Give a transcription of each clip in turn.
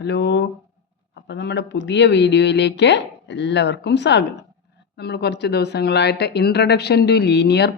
Hello. അപ്പോൾ നമ്മുടെ പുതിയ വീഡിയോയിലേക്ക് എല്ലാവർക്കും സ്വാഗതം. നമ്മൾ കുറച്ച് ദിവസങ്ങളായിട്ട് ഇൻട്രഡക്ഷൻ ടു ലീനിയർ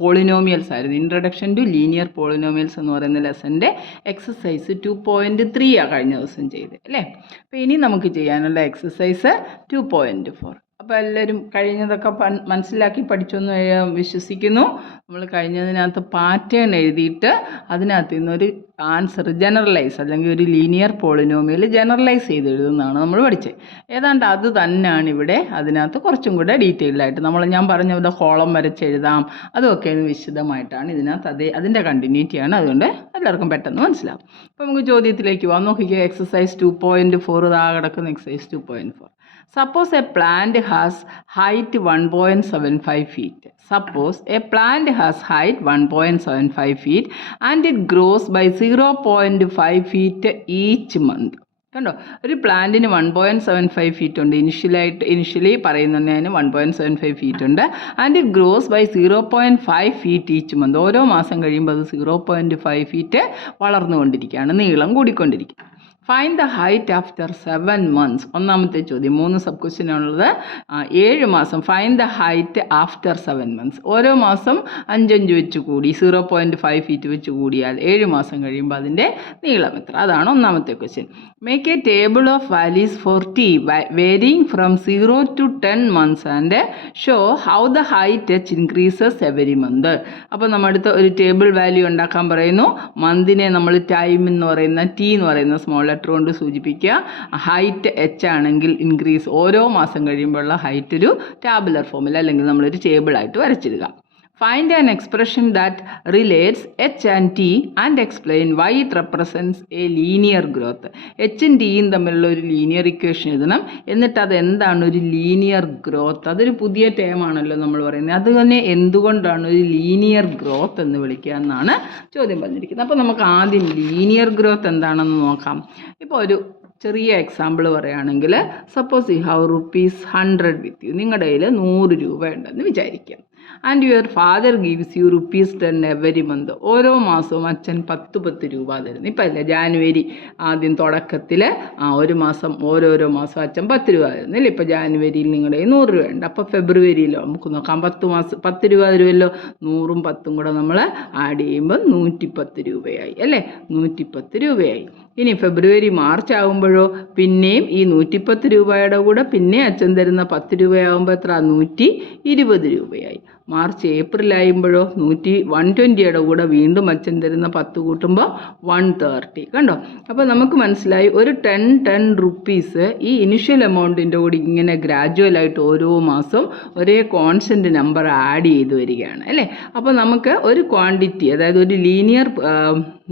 പോളിനോമിയൽസ് ആയിരുന്നു. ഇൻട്രഡക്ഷൻ ടു ലീനിയർ പോളിനോമിയൽസ് എന്ന് പറയുന്ന ലെസൻ്റെ എക്സസൈസ് 2.3 കഴിഞ്ഞ ദിവസം ചെയ്ത് അല്ലേ. അപ്പോൾ ഇനി നമുക്ക് ചെയ്യാനുള്ള എക്സസൈസ് 2.4. അപ്പോൾ എല്ലാവരും കഴിഞ്ഞതൊക്കെ മനസ്സിലാക്കി പഠിച്ചൊന്ന് വിശ്വസിക്കുന്നു. നമ്മൾ കഴിഞ്ഞതിനകത്ത് പാറ്റേൺ എഴുതിയിട്ട് അതിനകത്ത് നിന്നൊരു ആൻസർ ജനറലൈസ് അല്ലെങ്കിൽ ഒരു ലീനിയർ പോളിനോമിയൽ ജനറലൈസ് ചെയ്ത് എഴുതുന്നതാണ് നമ്മൾ പഠിച്ചത്. ഏതാണ്ട് അത് തന്നെയാണ് ഇവിടെ. അതിനകത്ത് കുറച്ചും കൂടെ ഡീറ്റെയിൽഡായിട്ട് ഞാൻ പറഞ്ഞ പോലെ കോളം വരച്ചെഴുതാം, അതൊക്കെ വിശദമായിട്ടാണ് ഇതിനകത്ത്. അതിൻ്റെ കണ്ടിന്യൂറ്റിയാണ്. അതുകൊണ്ട് എല്ലാവർക്കും പെട്ടെന്ന് മനസ്സിലാവും. അപ്പോൾ നമുക്ക് ചോദ്യത്തിലേക്ക് പോകാം. നോക്കിക്കുക, എക്സസൈസ് 2.4 കിടക്കുന്ന exercise 2.4. Suppose a plant has height 1.75 feet. Suppose a plant has height 1.75 feet and it grows by 0.5 feet each month. കണ്ടോ, ഒരു പ്ലാന്റിന് 1.75 ഫീറ്റ് ഉണ്ട്. ഇനിഷ്യലി പറയുന്നതിന് 1.75 ഫീറ്റ് ഉണ്ട്. And it grows by 0.5 feet each month. ഓരോ മാസം കഴിയുമ്പോൾ അത് 0.5 ഫീറ്റ് വളർന്നുകൊണ്ടിരിക്കുകയാണ്, നീളം കൂടിക്കൊണ്ടിരിക്കുക. Find the height after 7 months. ഒന്നാമത്തെ ചോദ്യം. 3 സബ് ക്വസ്റ്റ്യൻ ആണുള്ളത്. 7 മാസം. Find the height after 7 months. ഓരോ മാസം 5 വെച്ച് കൂടി 0.5 ഫീറ്റ് വെച്ച് കൂടിയാൽ 7 മാസം കഴിയുമ്പോൾ അതിൻ്റെ നീളം എത്ര? അതാണ് ഒന്നാമത്തെ question. Make a table of values for T varying from 0 to 10 months and show how the height h increases every month. അപ്പോൾ നമ്മുടെ അടുത്ത് ഒരു ടേബിൾ വാല്യൂ ഉണ്ടാക്കാൻ പറയുന്നു. മന്തിനെ നമ്മൾ ടൈം എന്ന് പറയുന്ന ടി എന്ന് പറയുന്ന സ്മോൾ ലെറ്റർ കൊണ്ട് സൂചിപ്പിക്കുക. ഹൈറ്റ് എച്ച് ആണെങ്കിൽ ഇൻക്രീസ്, ഓരോ മാസം കഴിയുമ്പോഴുള്ള ഹൈറ്റ് ഒരു ടാബുലർ ഫോമിൽ അല്ലെങ്കിൽ നമ്മളൊരു ടേബിളായിട്ട് വരച്ചിടുക. Find an expression that relates h and t and explain why it represents a linear growth. എച്ചും ടിയും തമ്മിലുള്ള ഒരു ലീനിയർ ഇക്വേഷൻ എഴുതണം. എന്നിട്ട് അത് എന്താണ് ഒരു ലീനിയർ ഗ്രോത്ത്? അതൊരു പുതിയ ടേമാണല്ലോ നമ്മൾ പറയുന്നത്. അത് തന്നെ എന്തുകൊണ്ടാണ് ഒരു ലീനിയർ ഗ്രോത്ത് എന്ന് വിളിക്കുക എന്നാണ് ചോദ്യം പറഞ്ഞിരിക്കുന്നത്. അപ്പോൾ നമുക്ക് ആദ്യം ലീനിയർ ഗ്രോത്ത് എന്താണെന്ന് നോക്കാം. ഇപ്പോൾ ഒരു ചെറിയ എക്സാമ്പിൾ പറയുകയാണെങ്കിൽ, suppose you have ₹100 with you. നിങ്ങളുടെ കയ്യിൽ 100 രൂപ ഉണ്ടെന്ന് വിചാരിക്കാം. And your father gives you ₹10 every month. ഓരോ മാസവും അച്ഛൻ 10 രൂപ തരുന്നു. ഇപ്പം അല്ല, ജാനുവരി ആദ്യം തുടക്കത്തിൽ ഒരു മാസം ഓരോരോ മാസം അച്ഛൻ 10 രൂപ തരുന്നില്ല. ഇപ്പോൾ ജാനുവരിയിൽ നിങ്ങളുടെ 100 രൂപ ഉണ്ട്. അപ്പോൾ ഫെബ്രുവരിയിലോ നമുക്ക് നോക്കാം, 10 രൂപ തരുമല്ലോ. 100ഉം 10ഉം കൂടെ നമ്മൾ ആഡ് ചെയ്യുമ്പോൾ 110 രൂപയായി അല്ലേ. 110 രൂപയായി. ഇനി ഫെബ്രുവരി മാർച്ച് ആകുമ്പോഴോ പിന്നെയും ഈ 110 രൂപയുടെ കൂടെ പിന്നെ അച്ഛൻ തരുന്ന 10 രൂപയാകുമ്പോൾ എത്ര? 120 രൂപയായി. മാർച്ച് ഏപ്രിൽ ആകുമ്പോഴോ 120യുടെ കൂടെ വീണ്ടും അച്ഛൻ തരുന്ന 10 കൂട്ടുമ്പോൾ 130. കണ്ടോ? അപ്പോൾ നമുക്ക് മനസ്സിലായി, ഒരു 10 റുപ്പീസ് ഈ ഇനിഷ്യൽ എമൗണ്ടിൻ്റെ കൂടി ഇങ്ങനെ ഗ്രാജുവലായിട്ട് ഓരോ മാസം ഒരേ കോൺസ്റ്റൻറ്റ് നമ്പർ ആഡ് ചെയ്ത് വരികയാണ് അല്ലേ. അപ്പോൾ നമുക്ക് ഒരു ക്വാണ്ടിറ്റി, അതായത് ഒരു ലീനിയർ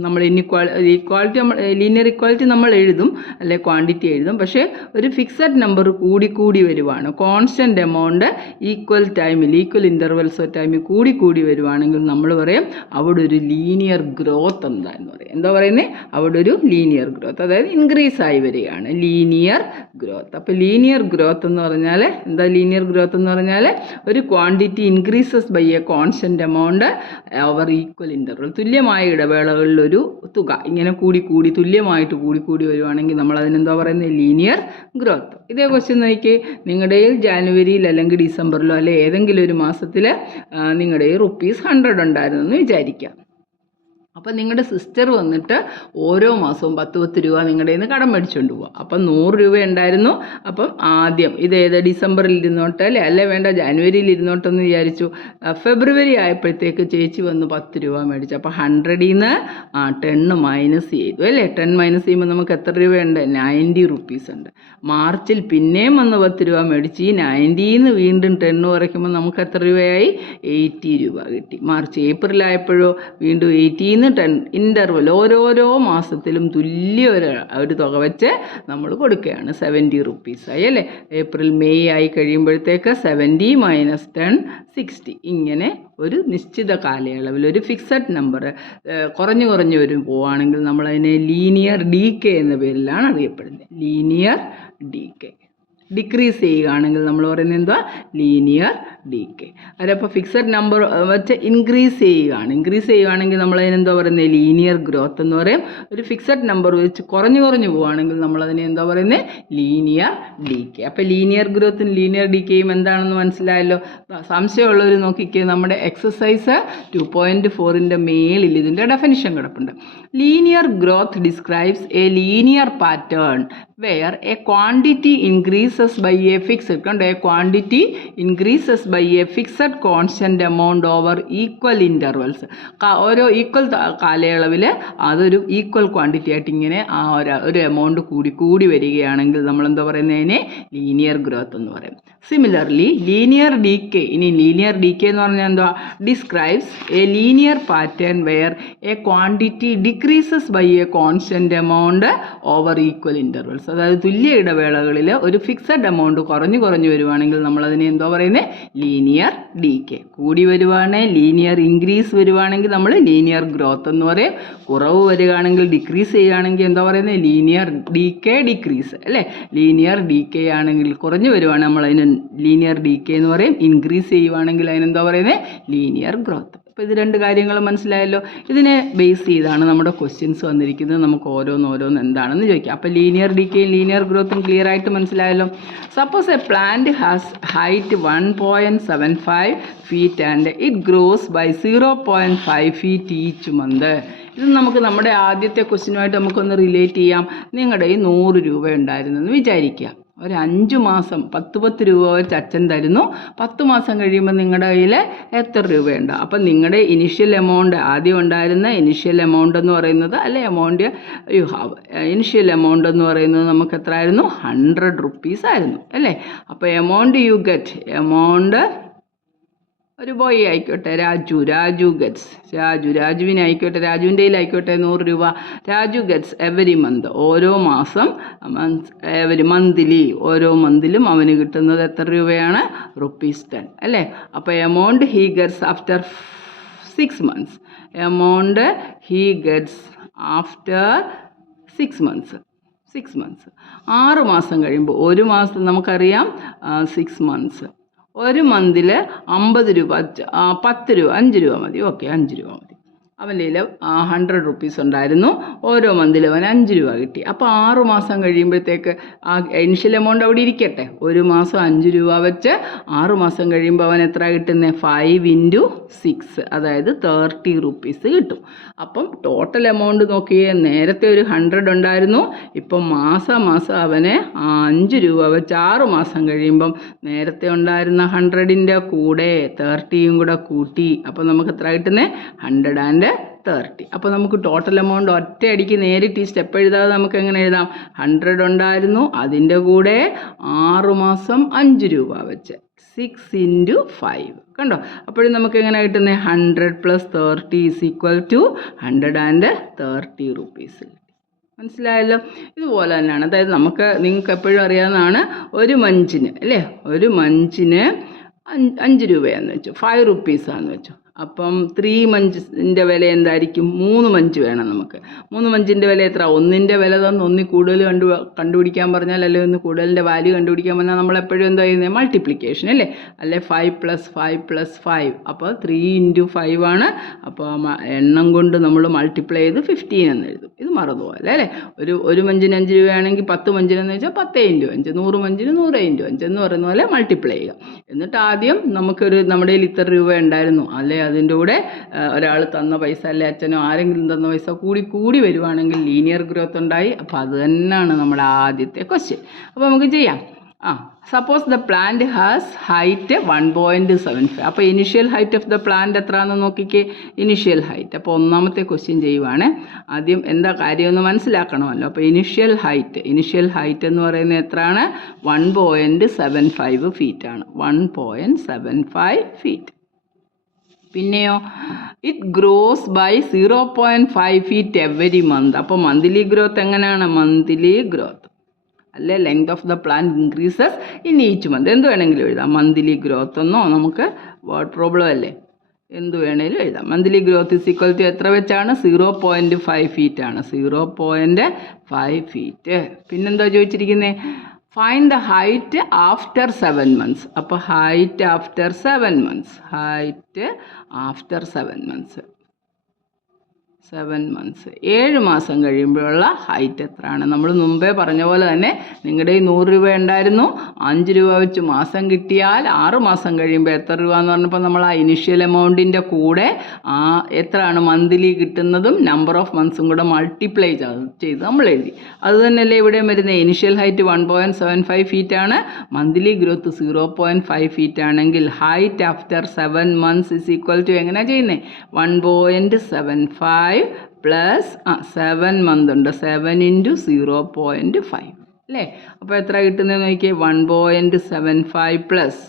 നമ്മൾ ലീനിയർ ഇക്വാലിറ്റി നമ്മൾ എഴുതും അല്ലെ, ക്വാണ്ടിറ്റി എഴുതും. പക്ഷേ ഒരു ഫിക്സഡ് നമ്പർ കൂടി വരുവാണ്. Constant amount equal intervals of ടൈമിൽ കൂടി വരുവാണെങ്കിൽ നമ്മൾ പറയും അവിടെ ഒരു ലീനിയർ ഗ്രോത്ത് എന്താന്ന് പറയും. എന്താ പറയുന്നത്? അവിടെ ഒരു ലീനിയർ ഗ്രോത്ത്, അതായത് ഇൻക്രീസ് ആയി വരികയാണ് ലീനിയർ ഗ്രോത്ത്. അപ്പോൾ ലീനിയർ ഗ്രോത്ത് എന്ന് പറഞ്ഞാൽ എന്താ? ലീനിയർ ഗ്രോത്ത് എന്ന് പറഞ്ഞാൽ ഒരു quantity increases by a constant amount over equal interval. തുല്യമായ ഇടവേളകളിൽ ഒരു തുക ഇങ്ങനെ കൂടി തുല്യമായിട്ട് കൂടി വരുവാണെങ്കിൽ നമ്മൾ അതിനെന്താ പറയുന്നത്? Linear growth. ഇതേ ക്വസ്റ്റ്യൻ നോക്കി, നിങ്ങളുടെ ജാനുവരിയിൽ അല്ലെങ്കിൽ ഡിസംബറിലോ അല്ലെ ഏതെങ്കിലും ഒരു മാസത്തിൽ നിങ്ങളുടെ ₹100 ഉണ്ടായിരുന്നു എന്ന് വിചാരിക്കാം. അപ്പം നിങ്ങളുടെ സിസ്റ്റർ വന്നിട്ട് ഓരോ മാസവും 10 രൂപ നിങ്ങളുടെ കയ്യിൽ നിന്ന് കടം മേടിച്ചുകൊണ്ട് പോവുക. അപ്പം 100 രൂപ ഉണ്ടായിരുന്നു. അപ്പം ആദ്യം ഇത് ഡിസംബറിൽ ഇരുന്നോട്ടെ അല്ലേ വേണ്ട ജാനുവരിയിൽ ഇരുന്നോട്ടെന്ന് വിചാരിച്ചു. ഫെബ്രുവരി ആയപ്പോഴത്തേക്ക് ചേച്ചി വന്ന് 10 രൂപ മേടിച്ചു. അപ്പോൾ 100ൽ നിന്ന് 10 മൈനസ് ചെയ്തു അല്ലേ. 10 മൈനസ് ചെയ്യുമ്പോൾ നമുക്ക് എത്ര രൂപയുണ്ട്? 90 റുപ്പീസ് ഉണ്ട്. മാർച്ചിൽ പിന്നെയും വന്ന് 10 രൂപ മേടിച്ച് ഈ 90ൽ നിന്ന് വീണ്ടും 10 കുറയ്ക്കുമ്പോൾ നമുക്ക് എത്ര രൂപയായി? 80 രൂപ കിട്ടി. മാർച്ച് ഏപ്രിൽ ആയപ്പോഴോ വീണ്ടും 80 10 ഇൻ്റർവൽ ഓരോരോ മാസത്തിലും തുല്യ ഒരു തുക വെച്ച് നമ്മൾ കൊടുക്കുകയാണ്. 70 റുപ്പീസായി അല്ലേ. ഏപ്രിൽ മെയ് ആയി കഴിയുമ്പോഴത്തേക്ക് 70 മൈനസ് 10 60. ഇങ്ങനെ ഒരു നിശ്ചിത കാലയളവിൽ ഒരു ഫിക്സഡ് നമ്പർ കുറഞ്ഞു പോവുകയാണെങ്കിൽ നമ്മളതിനെ ലീനിയർ ഡീകെ എന്ന പേരിലാണ് അറിയപ്പെടുന്നത്. Linear decay. ഡിക്രീസ് ചെയ്യുകയാണെങ്കിൽ നമ്മൾ പറയുന്നത് എന്തുവാ? Linear decay. അതിലപ്പോൾ ഫിക്സഡ് നമ്പർ വെച്ച് ഇൻക്രീസ് ചെയ്യുകയാണെങ്കിൽ നമ്മൾ അതിനെന്താ പറയുന്നത്? ലീനിയർ ഗ്രോത്ത് എന്ന് പറയും. ഒരു ഫിക്സഡ് നമ്പർ വെച്ച് കുറഞ്ഞു പോവുകയാണെങ്കിൽ നമ്മളതിനെ എന്താ പറയുന്നത്? Linear decay. അപ്പോൾ ലീനിയർ ഗ്രോത്തും ലീനിയർ ഡീക്കേയും എന്താണെന്ന് മനസ്സിലായല്ലോ. സംശയമുള്ളവർ നോക്കിക്കേ, നമ്മുടെ എക്സസൈസ് 2.4ൻ്റെ മേളിൽ ഇതിൻ്റെ ഡെഫിനിഷൻ കിടപ്പുണ്ട്. Linear growth describes a linear pattern where a quantity increases by a fixed constant amount over equal intervals. ഓരോ ഈക്വൽ കാലയളവിൽ അതൊരു ഈക്വൽ ക്വാണ്ടിറ്റി ആയിട്ട് ഇങ്ങനെ ആ ഒരു എമൗണ്ട് കൂടി വരികയാണെങ്കിൽ നമ്മൾ എന്താ പറയുന്നതിനെ? ലീനിയർ ഗ്രോത്ത് എന്ന് പറയും. സിമിലർലി ലീനിയർ ഡീക്കേ, ഇനി ലീനിയർ ഡീക്കേ എന്ന് പറഞ്ഞാൽ എന്താ? Describes a linear pattern where a quantity decreases by a constant amount over equal intervals. അതായത് തുല്യ ഇടവേളകളിൽ ഒരു ഫിക്സഡ് എമൗണ്ട് കുറഞ്ഞു വരുവാണെങ്കിൽ നമ്മളതിനെ എന്തോ പറയുന്നത്? Linear decay. കൂടി വരുവാണെങ്കിൽ ലീനിയർ ഇൻക്രീസ് വരുവാണെങ്കിൽ നമ്മൾ ലീനിയർ ഗ്രോത്ത് എന്ന് പറയും. കുറവ് വരികയാണെങ്കിൽ ഡിക്രീസ് ചെയ്യുകയാണെങ്കിൽ എന്താ പറയുന്നത്? ലീനിയർ ഡീക്കേ ഡിക്രീസ് അല്ലേ? ലീനിയർ ഡീക്കേ ആണെങ്കിൽ കുറഞ്ഞു വരുവാണെങ്കിൽ നമ്മളതിന് ലീനിയർ ഡീക്കേ എന്ന് പറയും. ഇൻക്രീസ് ചെയ്യുവാണെങ്കിൽ അതിനെന്താ പറയുന്നത്? Linear growth. അപ്പോൾ ഇത് രണ്ട് കാര്യങ്ങൾ മനസ്സിലായല്ലോ. ഇതിനെ ബേസ് ചെയ്താണ് നമ്മുടെ ക്വസ്റ്റ്യൻസ് വന്നിരിക്കുന്നത്. നമുക്ക് ഓരോന്ന് എന്താണെന്ന് ചോദിക്കാം. അപ്പോൾ ലീനിയർ ഡീക്കേയും ലീനിയർ ഗ്രോത്തും ക്ലിയർ ആയിട്ട് മനസ്സിലായല്ലോ. Suppose a plant has height 1.75 feet and it grows by 0.5 feet each month. ഇത് നമുക്ക് നമ്മുടെ ആദ്യത്തെ ക്വസ്റ്റ്യനുമായിട്ട് നമുക്കൊന്ന് റിലേറ്റ് ചെയ്യാം. നിങ്ങളുടെ ഈ 100 രൂപ ഉണ്ടായിരുന്നെന്ന് വിചാരിക്കുക. ഒരു 5 മാസം 10 രൂപ വെച്ച് അച്ഛൻ തരുന്നു. 10 മാസം കഴിയുമ്പോൾ നിങ്ങളുടെ കയ്യിൽ എത്ര രൂപയുണ്ട്? അപ്പം നിങ്ങളുടെ ഇനിഷ്യൽ എമൗണ്ട്, ആദ്യം ഉണ്ടായിരുന്ന ഇനിഷ്യൽ എമൗണ്ട് എന്ന് പറയുന്നത്, അല്ലെ amount you have, initial amount എന്ന് പറയുന്നത് നമുക്ക് എത്ര ആയിരുന്നു? 100 rupees ആയിരുന്നു അല്ലേ? അപ്പോൾ എമൗണ്ട് യു ഗെറ്റ്, എമൗണ്ട് ഒരു ബോയ് ആയിക്കോട്ടെ, രാജുവിനായിക്കോട്ടെ, രാജുവിൻ്റെ കയ്യിലായിക്കോട്ടെ 100 രൂപ. രാജു ഗെറ്റ്സ് എവരി മന്ത്, ഓരോ മാസം, മന്ത്ലി, ഓരോ മന്തിലും അവന് കിട്ടുന്നത് എത്ര രൂപയാണ്? ₹10 അല്ലേ? അപ്പോൾ amount he gets after 6 months, amount he gets after 6 months, 6 മാസം കഴിയുമ്പോൾ, ഒരു മാസം നമുക്കറിയാം 6 months, ഒരു മന്തിൽ 50 രൂപ, 10 രൂപ, 5 രൂപ മതി, ഓക്കെ 5 രൂപ മതി. അവൻ്റെ കയ്യിൽ 100 rupees ഉണ്ടായിരുന്നു. ഓരോ മന്തിലും അവൻ 5 രൂപ കിട്ടി. അപ്പോൾ 6 മാസം കഴിയുമ്പോഴത്തേക്ക് ആ ഇനിഷ്യൽ എമൗണ്ട് അവിടെ ഇരിക്കട്ടെ. ഒരു മാസം 5 രൂപ വെച്ച് 6 മാസം കഴിയുമ്പോൾ അവൻ എത്ര കിട്ടുന്നത്? 5 × 6, അതായത് 30 rupees കിട്ടും. അപ്പം ടോട്ടൽ എമൗണ്ട് നോക്കിയേ, നേരത്തെ ഒരു 100 ഉണ്ടായിരുന്നു. ഇപ്പം മാസം അവന് 5 രൂപ വെച്ച് 6 മാസം കഴിയുമ്പം നേരത്തെ ഉണ്ടായിരുന്ന 100ൻ്റെ കൂടെ 30യും കൂടെ കൂട്ടി. അപ്പോൾ നമുക്ക് എത്ര കിട്ടുന്നത്? 130. അപ്പോൾ നമുക്ക് ടോട്ടൽ എമൗണ്ട് ഒറ്റയടിക്ക് നേരിട്ട് ഈ സ്റ്റെപ്പ് എഴുതാതെ നമുക്ക് എങ്ങനെ എഴുതാം? 100 ഉണ്ടായിരുന്നു, അതിൻ്റെ കൂടെ 6 മാസം 5 രൂപ വെച്ച് 6 × 5 കണ്ടോ? അപ്പോഴും നമുക്ക് എങ്ങനെ കിട്ടുന്നത്? 100 + 30 = 130 rupees. മനസ്സിലായല്ലോ? ഇതുപോലെ തന്നെയാണ്. അതായത് നിങ്ങൾക്ക് എപ്പോഴും അറിയാവുന്നതാണ്, ഒരു മഞ്ചിന് അല്ലേ, ഒരു മഞ്ചിന് 5 രൂപയാണെന്ന് വെച്ചു, 5 rupees ആണെന്ന് വെച്ചു. അപ്പം 3 മഞ്ചിൻ്റെ വില എന്തായിരിക്കും? 3 മഞ്ച് വേണം നമുക്ക്. 3 മഞ്ചിൻ്റെ വില എത്ര? ഒന്നിൻ്റെ വില തന്ന് ഒന്നിൽ കൂടുതൽ കണ്ടുപിടിക്കാൻ പറഞ്ഞാൽ, അല്ലെങ്കിൽ ഒന്ന് കൂടുതലിൻ്റെ വാല്യൂ കണ്ടുപിടിക്കാൻ പറഞ്ഞാൽ നമ്മളെപ്പോഴും എന്താ ചെയ്യുന്നത്? മൾട്ടിപ്ലിക്കേഷൻ അല്ലേ? അല്ലെ 5 + 5 + 5, അപ്പോൾ 3 × 5 ആണ്. അപ്പോൾ എണ്ണം കൊണ്ട് നമ്മൾ മൾട്ടിപ്ലൈ ചെയ്ത് 15 എന്ന് എഴുതും. ഇത് മറന്നുപോലെ അല്ലേ? ഒരു മഞ്ചിന് 5 രൂപയാണെങ്കിൽ 10 മഞ്ചിനെന്ന് വെച്ചാൽ 10 × 5, 100 മഞ്ചിന് 100 × 5 എന്ന് പറയുന്ന പോലെ മൾട്ടിപ്ലൈ ചെയ്യുക. എന്നിട്ട് ആദ്യം നമ്മുടെ കയ്യിൽ ഇത്ര രൂപ ഉണ്ടായിരുന്നു, അല്ലേ അതിൻ്റെ കൂടെ ഒരാൾ തന്ന പൈസ, അല്ലെ അച്ഛനോ ആരെങ്കിലും തന്ന പൈസ കൂടി വരുവാണെങ്കിൽ ലീനിയർ ഗ്രോത്ത് ഉണ്ടായി. അപ്പോൾ അത് തന്നെയാണ് നമ്മുടെ ആദ്യത്തെ ക്വസ്റ്റ്യൻ. അപ്പോൾ നമുക്ക് ചെയ്യാം. Suppose the plant has height 1.75. അപ്പോൾ initial height of the plant എത്രയാണെന്ന് നോക്കിക്കേ, ഇനിഷ്യൽ ഹൈറ്റ്. അപ്പോൾ ഒന്നാമത്തെ ക്വസ്റ്റ്യൻ ചെയ്യുവാണ്. ആദ്യം എന്താ കാര്യമെന്ന് മനസ്സിലാക്കണമല്ലോ. അപ്പോൾ ഇനിഷ്യൽ ഹൈറ്റ് എന്ന് പറയുന്നത് എത്രയാണ്? 1.75 feet ആണ്. 1.75 feet. പിന്നെയോ, it grows by 0.5 feet every month. അപ്പോൾ മന്ത്ലി ഗ്രോത്ത് എങ്ങനെയാണ്? മന്ത്ലി ഗ്രോത്ത് അല്ലേ, length of the plant increases in each month. എന്ത് വേണമെങ്കിലും എഴുതാം. മന്ത്ലി ഗ്രോത്ത് എന്നോ, നമുക്ക് വേർഡ് പ്രോബ്ലം അല്ലേ, എന്ത് വേണമെങ്കിലും എഴുതാം. മന്ത്ലി ഗ്രോത്ത് = എത്ര വെച്ചാണ്? 0.5 feet ആണ്. 0.5 feet. പിന്നെന്താ ചോദിച്ചിരിക്കുന്നത്? Find the height after 7 months. അപ്പോൾ height after 7 months. Height after 7 months. 7 months. 7 മാസം കഴിയുമ്പോഴുള്ള ഹൈറ്റ് എത്രയാണ്? നമ്മൾ മുമ്പേ പറഞ്ഞ പോലെ തന്നെ നിങ്ങളുടെ ഈ 100 രൂപ ഉണ്ടായിരുന്നു, 5 രൂപ വെച്ച് മാസം കിട്ടിയാൽ 6 മാസം കഴിയുമ്പോൾ എത്ര രൂപ എന്ന് പറഞ്ഞപ്പോൾ നമ്മൾ ആ ഇനിഷ്യൽ എമൗണ്ടിൻ്റെ കൂടെ എത്രയാണ് മന്ത്ലി കിട്ടുന്നതും നമ്പർ ഓഫ് മന്ത്സും കൂടെ മൾട്ടിപ്ലൈ ചെയ്ത് നമ്മൾ എഴുതി. അത് തന്നെയല്ലേ ഇവിടെ വരുന്നത്. ഇനിഷ്യൽ ഹൈറ്റ് 1.75 feet ആണ്, മന്ത്ലി ഗ്രോത്ത് 0.5 feet ആണെങ്കിൽ height after 7 months is equal to എങ്ങനെയാണ് ചെയ്യുന്നത്? 1.75 പ്ലസ് 7 month ഉണ്ട്, 7 × 0.5 അല്ലേ? അപ്പോൾ എത്ര കിട്ടുന്നതെന്ന് നോക്കിയേ. 1.75 പ്ലസ്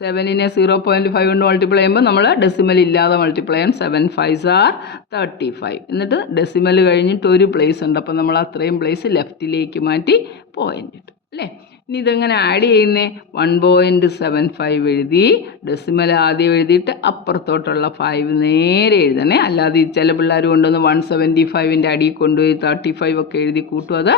7നെ 0.5 കൊണ്ട് മൾട്ടിപ്ലൈ ചെയ്യുമ്പോൾ നമ്മൾ ഡെസിമൽ ഇല്ലാതെ മൾട്ടിപ്ലൈ ചെയ്യാൻ 7 5s are 35. എന്നിട്ട് ഡെസിമൽ കഴിഞ്ഞിട്ട് ഒരു പ്ലേസ് ഉണ്ട്, അപ്പോൾ നമ്മൾ അത്രയും പ്ലേസ് ലെഫ്റ്റിലേക്ക് മാറ്റി പോയിന്റ് ഇട്ടു അല്ലേ? ഇനി ഇതെങ്ങനെ ആഡ് ചെയ്യുന്നേ? 1.75 എഴുതി, ഡെസിമൽ ആദ്യം എഴുതിയിട്ട് അപ്പുറത്തോട്ടുള്ള 5 നേരെ എഴുതണേ. അല്ലാതെ ചില പിള്ളേർ കൊണ്ടുവന്ന് 175ൻ്റെ അടിയിൽ കൊണ്ടുപോയി 35 ഒക്കെ എഴുതി കൂട്ടും. അത്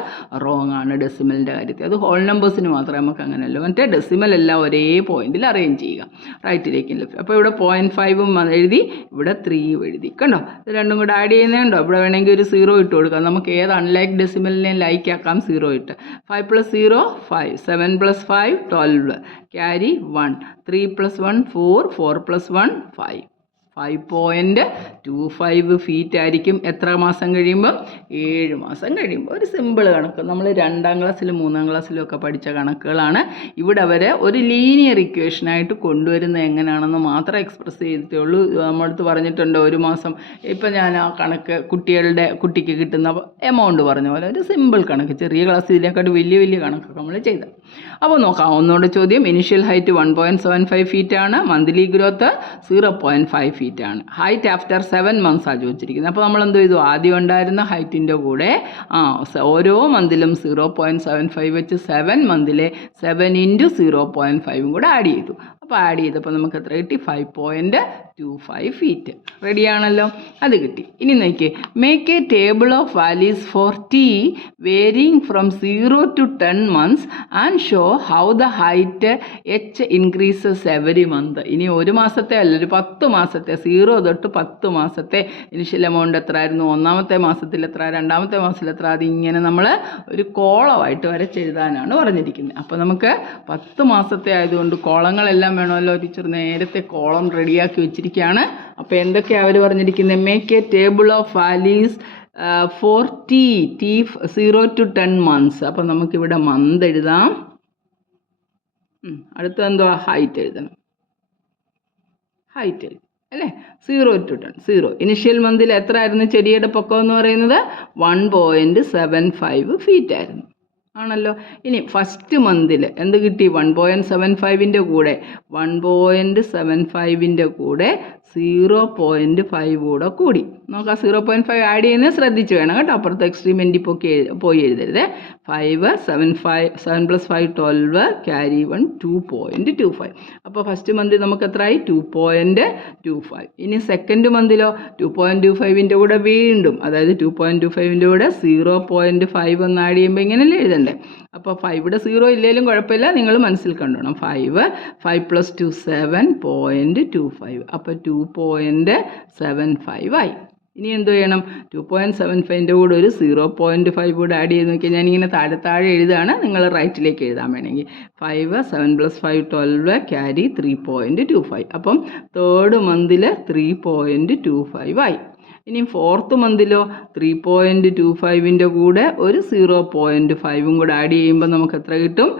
റോങ് ആണ് ഡെസിമലിൻ്റെ കാര്യത്തിൽ. അത് ഹോൾ നമ്പേഴ്സിന് മാത്രമേ നമുക്ക് അങ്ങനെയല്ലോ. മറ്റേ ഡെസിമൽ എല്ലാം ഒരേ പോയിന്റിൽ അറേഞ്ച് ചെയ്യുക, റൈറ്റിലേക്കും ലെഫ്റ്റ്. അപ്പോൾ ഇവിടെ 0.5ഉം എഴുതി, ഇവിടെ 3ഉം എഴുതി. കണ്ടോ? ഇത് രണ്ടും കൂടെ ആഡ് ചെയ്യുന്നതുണ്ടോ? ഇവിടെ വേണമെങ്കിൽ ഒരു 0 ഇട്ട് കൊടുക്കാം. നമുക്ക് ഏത് അൺലൈക്ക് ഡെസിമലിനെ ലൈക്ക് ആക്കാം, 0 ഇട്ട്. 5 + 0 5, 7 + 5 12, carry 1, 3 + 1 4, 4 + 1 5. 5.25 feet ആയിരിക്കും. എത്ര മാസം കഴിയുമ്പോൾ? 7 മാസം കഴിയുമ്പോൾ. ഒരു സിമ്പിൾ കണക്ക്, നമ്മൾ 2ാം ക്ലാസ്സിലും 3ാം ക്ലാസ്സിലും ഒക്കെ പഠിച്ച കണക്കുകളാണ്. ഇവിടെ വരെ ഒരു ലീനിയർ ഇക്വേഷനായിട്ട് കൊണ്ടുവരുന്നത് എങ്ങനെയാണെന്ന് മാത്രം എക്സ്പ്രസ് ചെയ്തിട്ടേ ഉള്ളൂ. നമ്മളടുത്ത് പറഞ്ഞിട്ടുണ്ട് ഒരു മാസം. ഇപ്പം ഞാൻ ആ കണക്ക് കുട്ടിക്ക് കിട്ടുന്ന എമൗണ്ട് പറഞ്ഞ പോലെ ഒരു സിമ്പിൾ കണക്ക്, ചെറിയ ക്ലാസ് ഇതിനെക്കാട്ട് വലിയ കണക്കൊക്കെ നമ്മൾ ചെയ്ത. അപ്പോൾ നോക്കാം ഒന്നുകൂടെ ചോദ്യം. ഇനിഷ്യൽ ഹൈറ്റ് 1.75 feet ആണ്, മന്ത്ലി ഗ്രോത്ത് 0.5 feet ആണ്. ഹൈറ്റ് ആഫ്റ്റർ 7 months ആണ് ചോദിച്ചിരിക്കുന്നത്. അപ്പോൾ നമ്മൾ എന്ത് ചെയ്തു? ആദ്യം ഉണ്ടായിരുന്ന ഹൈറ്റിൻ്റെ കൂടെ ഓരോ മന്തിലും 0.75 വെച്ച് 7 മന്തിലെ 7 × 0.5 കൂടെ ആഡ് ചെയ്തു. അപ്പോൾ ആഡ് ചെയ്തപ്പോൾ നമുക്ക് എത്ര കിട്ടി? 5.25 feet. റെഡിയാണല്ലോ, അത് കിട്ടി. ഇനി നോക്കിയേ, make a table of values for T varying from 0 to 10 months and show how the height h increases every month. ഇനി ഒരു മാസത്തെ അല്ല, ഒരു 10 മാസത്തെ, 0 തൊട്ട് 10 മാസത്തെ ഇനിഷ്യൽ എമൗണ്ട് എത്ര ആയിരുന്നു, ഒന്നാമത്തെ മാസത്തിൽ എത്ര, രണ്ടാമത്തെ മാസത്തിൽ എത്ര, അതിങ്ങനെ നമ്മൾ ഒരു കോളമായിട്ട് വരച്ചെഴുതാനാണ് പറഞ്ഞിരിക്കുന്നത്. അപ്പോൾ നമുക്ക് 10 മാസത്തെ ആയതുകൊണ്ട് കോളങ്ങളെല്ലാം വേണമല്ലോ. ടീച്ചർ നേരത്തെ കോളം റെഡിയാക്കി വെച്ചിരിക്കുകയാണ്. അപ്പോൾ എന്തൊക്കെയാണ് അവർ പറഞ്ഞിരിക്കുന്നത്? Make a table of values for t 0 to 10 months. അപ്പോൾ നമുക്കിവിടെ മന്ത് എഴുതാം. അടുത്ത എന്തുവാ? ഹൈറ്റ് എഴുതണം. ഹൈറ്റ് എഴുതി അല്ലേ? 0 to 10. 0 ഇനിഷ്യൽ മന്തിൽ എത്ര ആയിരുന്നു ചെടിയുടെ പൊക്കം എന്ന് പറയുന്നത്? 1.75 feet ആയിരുന്നു ആണല്ലോ. ഇനി ഫസ്റ്റ് മന്തിൽ എന്ത് കിട്ടി? 1.75ൻ്റെ കൂടെ 1.75ൻ്റെ കൂടെ 0.5 കൂടെ കൂടി. നോക്കാം, 0.5 ആഡ് ചെയ്യുന്നത് ശ്രദ്ധിച്ച് വേണം കേട്ടോ. അപ്പുറത്തെ എക്സ്ട്രീമെൻറ്റിൽ പോയി എഴുതരുത്. 5 7 + 5 12, carry 1 2.25. അപ്പോൾ ഫസ്റ്റ് മന്തിൽ നമുക്ക് എത്രയായി? 2.25. ഇനി സെക്കൻഡ് മന്തിലോ 2.25ൻ്റെ കൂടെ വീണ്ടും, അതായത് 2.25ൻ്റെ കൂടെ 0.5 ഒന്ന് ആഡ് ചെയ്യുമ്പോൾ ഇങ്ങനെയല്ലേ എഴുതണ്ടേ? അപ്പോൾ 5യുടെ 0 ഇല്ലെങ്കിലും കുഴപ്പമില്ല, നിങ്ങൾ മനസ്സിൽ കണ്ടോണം. 5 + 2 7.25. അപ്പോൾ 2.75 ആയി. ഇനി എന്ത് ചെയ്യണം? 2.75ൻ്റെ കൂടെ ഒരു 0.5 കൂടെ ആഡ് ചെയ്ത് നോക്കിയാൽ, ഞാനിങ്ങനെ താഴെ എഴുതുകയാണ്, നിങ്ങൾ റൈറ്റിലേക്ക് എഴുതാൻ വേണമെങ്കിൽ. 5 7 + 5 12, carry 3.25. അപ്പം തേർഡ് മന്തിൽ 3.25 ആയി. ഇനി ഫോർത്ത് മന്തിലോ 3.25ൻ്റെ കൂടെ ഒരു 0.5 കൂടെ ആഡ് ചെയ്യുമ്പോൾ നമുക്ക് എത്ര കിട്ടും?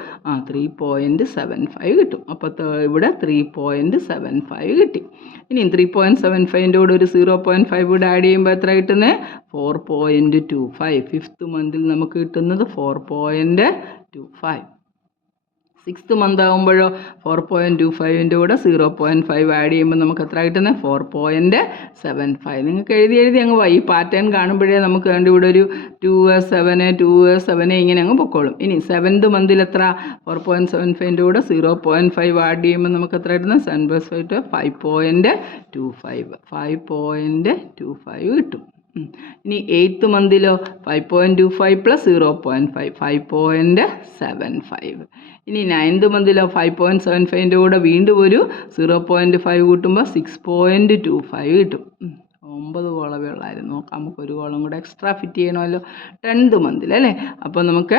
3.75 കിട്ടും. അപ്പോൾ ഇവിടെ 3.75 കിട്ടി. ഇനി 3.75ൻ്റെ കൂടെ ഒരു 0.5 കൂടെ ആഡ് ചെയ്യുമ്പോൾ എത്ര കിട്ടുന്നത്? 4.25. ഫിഫ്ത്ത് മന്തിൽ നമുക്ക് കിട്ടുന്നത് 4.25. സിക്സ്ത് മന്ത് ആകുമ്പോഴോ 4.25ൻ്റെ കൂടെ 0.5 ആഡ് ചെയ്യുമ്പോൾ നമുക്ക് എത്ര കിട്ടുന്നത്? 4.75. നിങ്ങൾക്ക് എഴുതി അങ്ങ് ഈ പാറ്റേൺ കാണുമ്പോഴേ നമുക്ക് വേണ്ടി ഇവിടെ ഒരു 2 7 ഇങ്ങനെ അങ്ങ് പൊക്കോളും. ഇനി 7th മന്തിൽ എത്ര? 4.75ൻ്റെ കൂടെ 0.5 ആഡ് ചെയ്യുമ്പോൾ നമുക്ക് എത്ര കിട്ടുന്നത്? 7 + 5 5.25 കിട്ടും. ഇനി 8th മന്തിലോ 5.25 പ്ലസ് 0.5 5.75. ഇനി 9th മന്തിലോ 5.75ൻ്റെ കൂടെ വീണ്ടും ഒരു 0.5 കൂട്ടുമ്പോൾ 6.25 കിട്ടും. 9 കോളമേ ഉള്ളായിരുന്നു. നോക്കാം, നമുക്ക് ഒരു കോളം കൂടെ എക്സ്ട്രാ ഫിറ്റ് ചെയ്യണമല്ലോ 10th മന്തിൽ അല്ലേ. അപ്പോൾ നമുക്ക്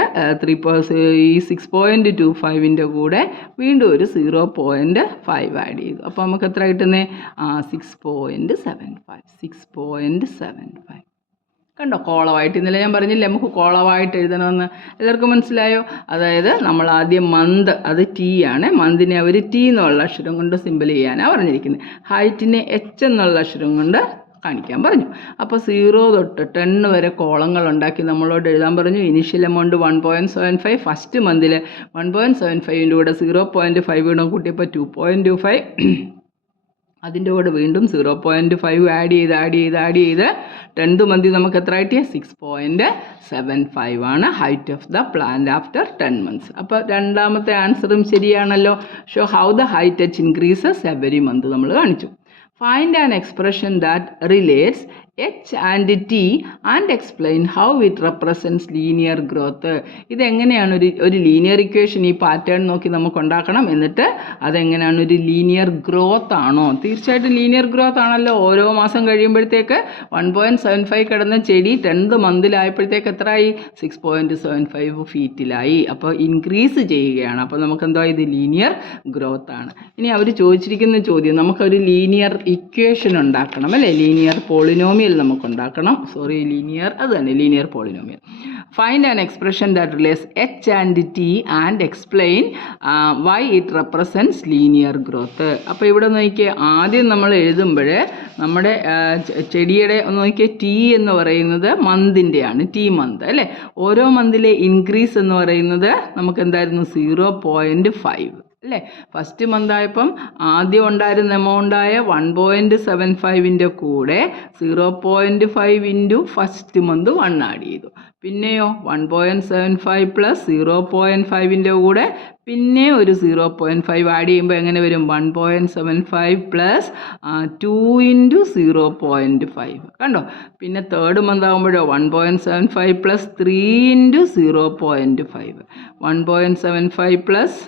ഈ 6.25ൻ്റെ കൂടെ വീണ്ടും ഒരു 0.5 ആഡ് ചെയ്തു. അപ്പോൾ നമുക്ക് എത്ര കിട്ടുന്നത്? 6.75. കണ്ടോ, കോളമായിട്ട് ഇന്നലെ ഞാൻ പറഞ്ഞില്ലേ നമുക്ക് കോളമായിട്ട് എഴുതണമെന്ന്. എല്ലാവർക്കും മനസ്സിലായോ? അതായത് നമ്മൾ ആദ്യം മന്ത്, അത് ടി ആണ്, മന്തിനെ അവർ ടി എന്നുള്ള അക്ഷരം കൊണ്ട് സിമ്പിൾ ചെയ്യാനാണ് പറഞ്ഞിരിക്കുന്നത്. ഹൈറ്റിനെ എച്ച് എന്നുള്ള അക്ഷരം കൊണ്ട് കാണിക്കാൻ പറഞ്ഞു. അപ്പോൾ 0 തൊട്ട് 10 വരെ കോളങ്ങൾ ഉണ്ടാക്കി നമ്മളോട് എഴുതാൻ പറഞ്ഞു. ഇനിഷ്യൽ എമൗണ്ട് 1.75, ഫസ്റ്റ് മന്തിൽ 1.75ൻ്റെ കൂടെ 0.5 കൂടെ കൂട്ടിയപ്പോൾ 2.25, അതിൻ്റെ കൂടെ വീണ്ടും 0.5 ആഡ് ചെയ്ത് 10th മന്തി നമുക്ക് എത്ര കിട്ടിയ? 6.75 ആണ് height of the plant after 10 months. അപ്പോൾ രണ്ടാമത്തെ ആൻസറും ശരിയാണല്ലോ. Show how the height h increases every month നമ്മൾ കാണിച്ചു. Find an expression that relates H and T and explain how it represents linear growth. ഇതെങ്ങനെയാണ് ഒരു ലീനിയർ ഇക്വേഷൻ ഈ pattern നോക്കി നമുക്ക് ഉണ്ടാക്കണം. എന്നിട്ട് അതെങ്ങനെയാണ് ഒരു ലീനിയർ ഗ്രോത്ത് ആണോ? തീർച്ചയായിട്ടും ലീനിയർ ഗ്രോത്ത് ആണല്ലോ. ഓരോ മാസം കഴിയുമ്പോഴത്തേക്ക് 1.75 കിടന്ന ചെടി 10th മന്തിലായപ്പോഴത്തേക്ക് എത്രയായി? 6.75 ഫീറ്റിലായി. അപ്പോൾ ഇൻക്രീസ് ചെയ്യുകയാണ്. അപ്പോൾ നമുക്കെന്തോ ഇത് ലീനിയർ ഗ്രോത്ത് ആണ്. ഇനി അവർ ചോദിച്ചിരിക്കുന്ന ചോദ്യം, നമുക്കൊരു ലീനിയർ ഇക്വേഷൻ ഉണ്ടാക്കണം അല്ലേ? ലീനിയർ പോളിനോമിയൽ നമുക്ക് ഉണ്ടാക്കണം. അത് തന്നെ linear polynomial. Find an expression that relates H and T and explain why it represents linear growth. അപ്പോൾ ഇവിടെ നോക്കിയേ, ആദ്യം നമ്മൾ എഴുതുമ്പോൾ നമ്മുടെ ചെടിയുടെ നോക്കിയേ, ടി എന്ന് പറയുന്നത് മന്തിൻ്റെയാണ്, ടി മന്ത് അല്ലേ. ഓരോ മന്തിലെ ഇൻക്രീസ് എന്ന് പറയുന്നത് നമുക്ക് എന്തായിരുന്നു? 0.5 അല്ലേ. ഫസ്റ്റ് മന്തായപ്പം ആദ്യം ഉണ്ടായിരുന്ന എമൗണ്ടായ 1.75ൻ്റെ കൂടെ 0.5 ഇൻറ്റു ഫസ്റ്റ് മന്ത് 1 ആഡ് ചെയ്തു. പിന്നെയോ 1.75 പ്ലസ് 0.5ൻ്റെ കൂടെ പിന്നെ ഒരു 0.5 ആഡ് ചെയ്യുമ്പോൾ എങ്ങനെ വരും? 1.75 പ്ലസ് 2 ഇൻറ്റു 0.5 കണ്ടോ. പിന്നെ തേർഡ് മന്ത് ആകുമ്പോഴോ 1.75 പ്ലസ് 3 ഇൻറ്റു 0.5 1.75 പ്ലസ്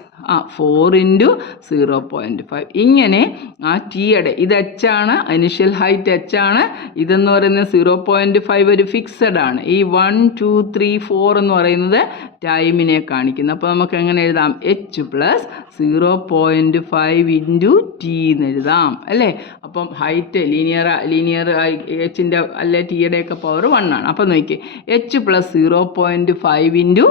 4 ഇൻറ്റു 0.5. ഇങ്ങനെ ആ ടിയുടെ ഇത് എച്ച് ആണ്, ഇനിഷ്യൽ ഹൈറ്റ് എച്ച് ആണ്. ഇതെന്ന് പറയുന്നത് 0.5 ഒരു ഫിക്സഡ് ആണ്. ഈ 1, 2, 3, 4 എന്ന് പറയുന്നത് ടൈമിനെ കാണിക്കുന്നു. അപ്പോൾ നമുക്ക് എങ്ങനെ എഴുതാം? എച്ച് പ്ലസ് 0.5 ഇൻറ്റു ടി എന്ന് എഴുതാം അല്ലേ. അപ്പം ഹൈറ്റ് ലീനിയർ എച്ചിൻ്റെ അല്ലെ ടിയുടെയൊക്കെ പവർ 1 ആണ്. അപ്പം നോക്കിയേ, എച്ച് പ്ലസ് 0.5 ഇൻറ്റു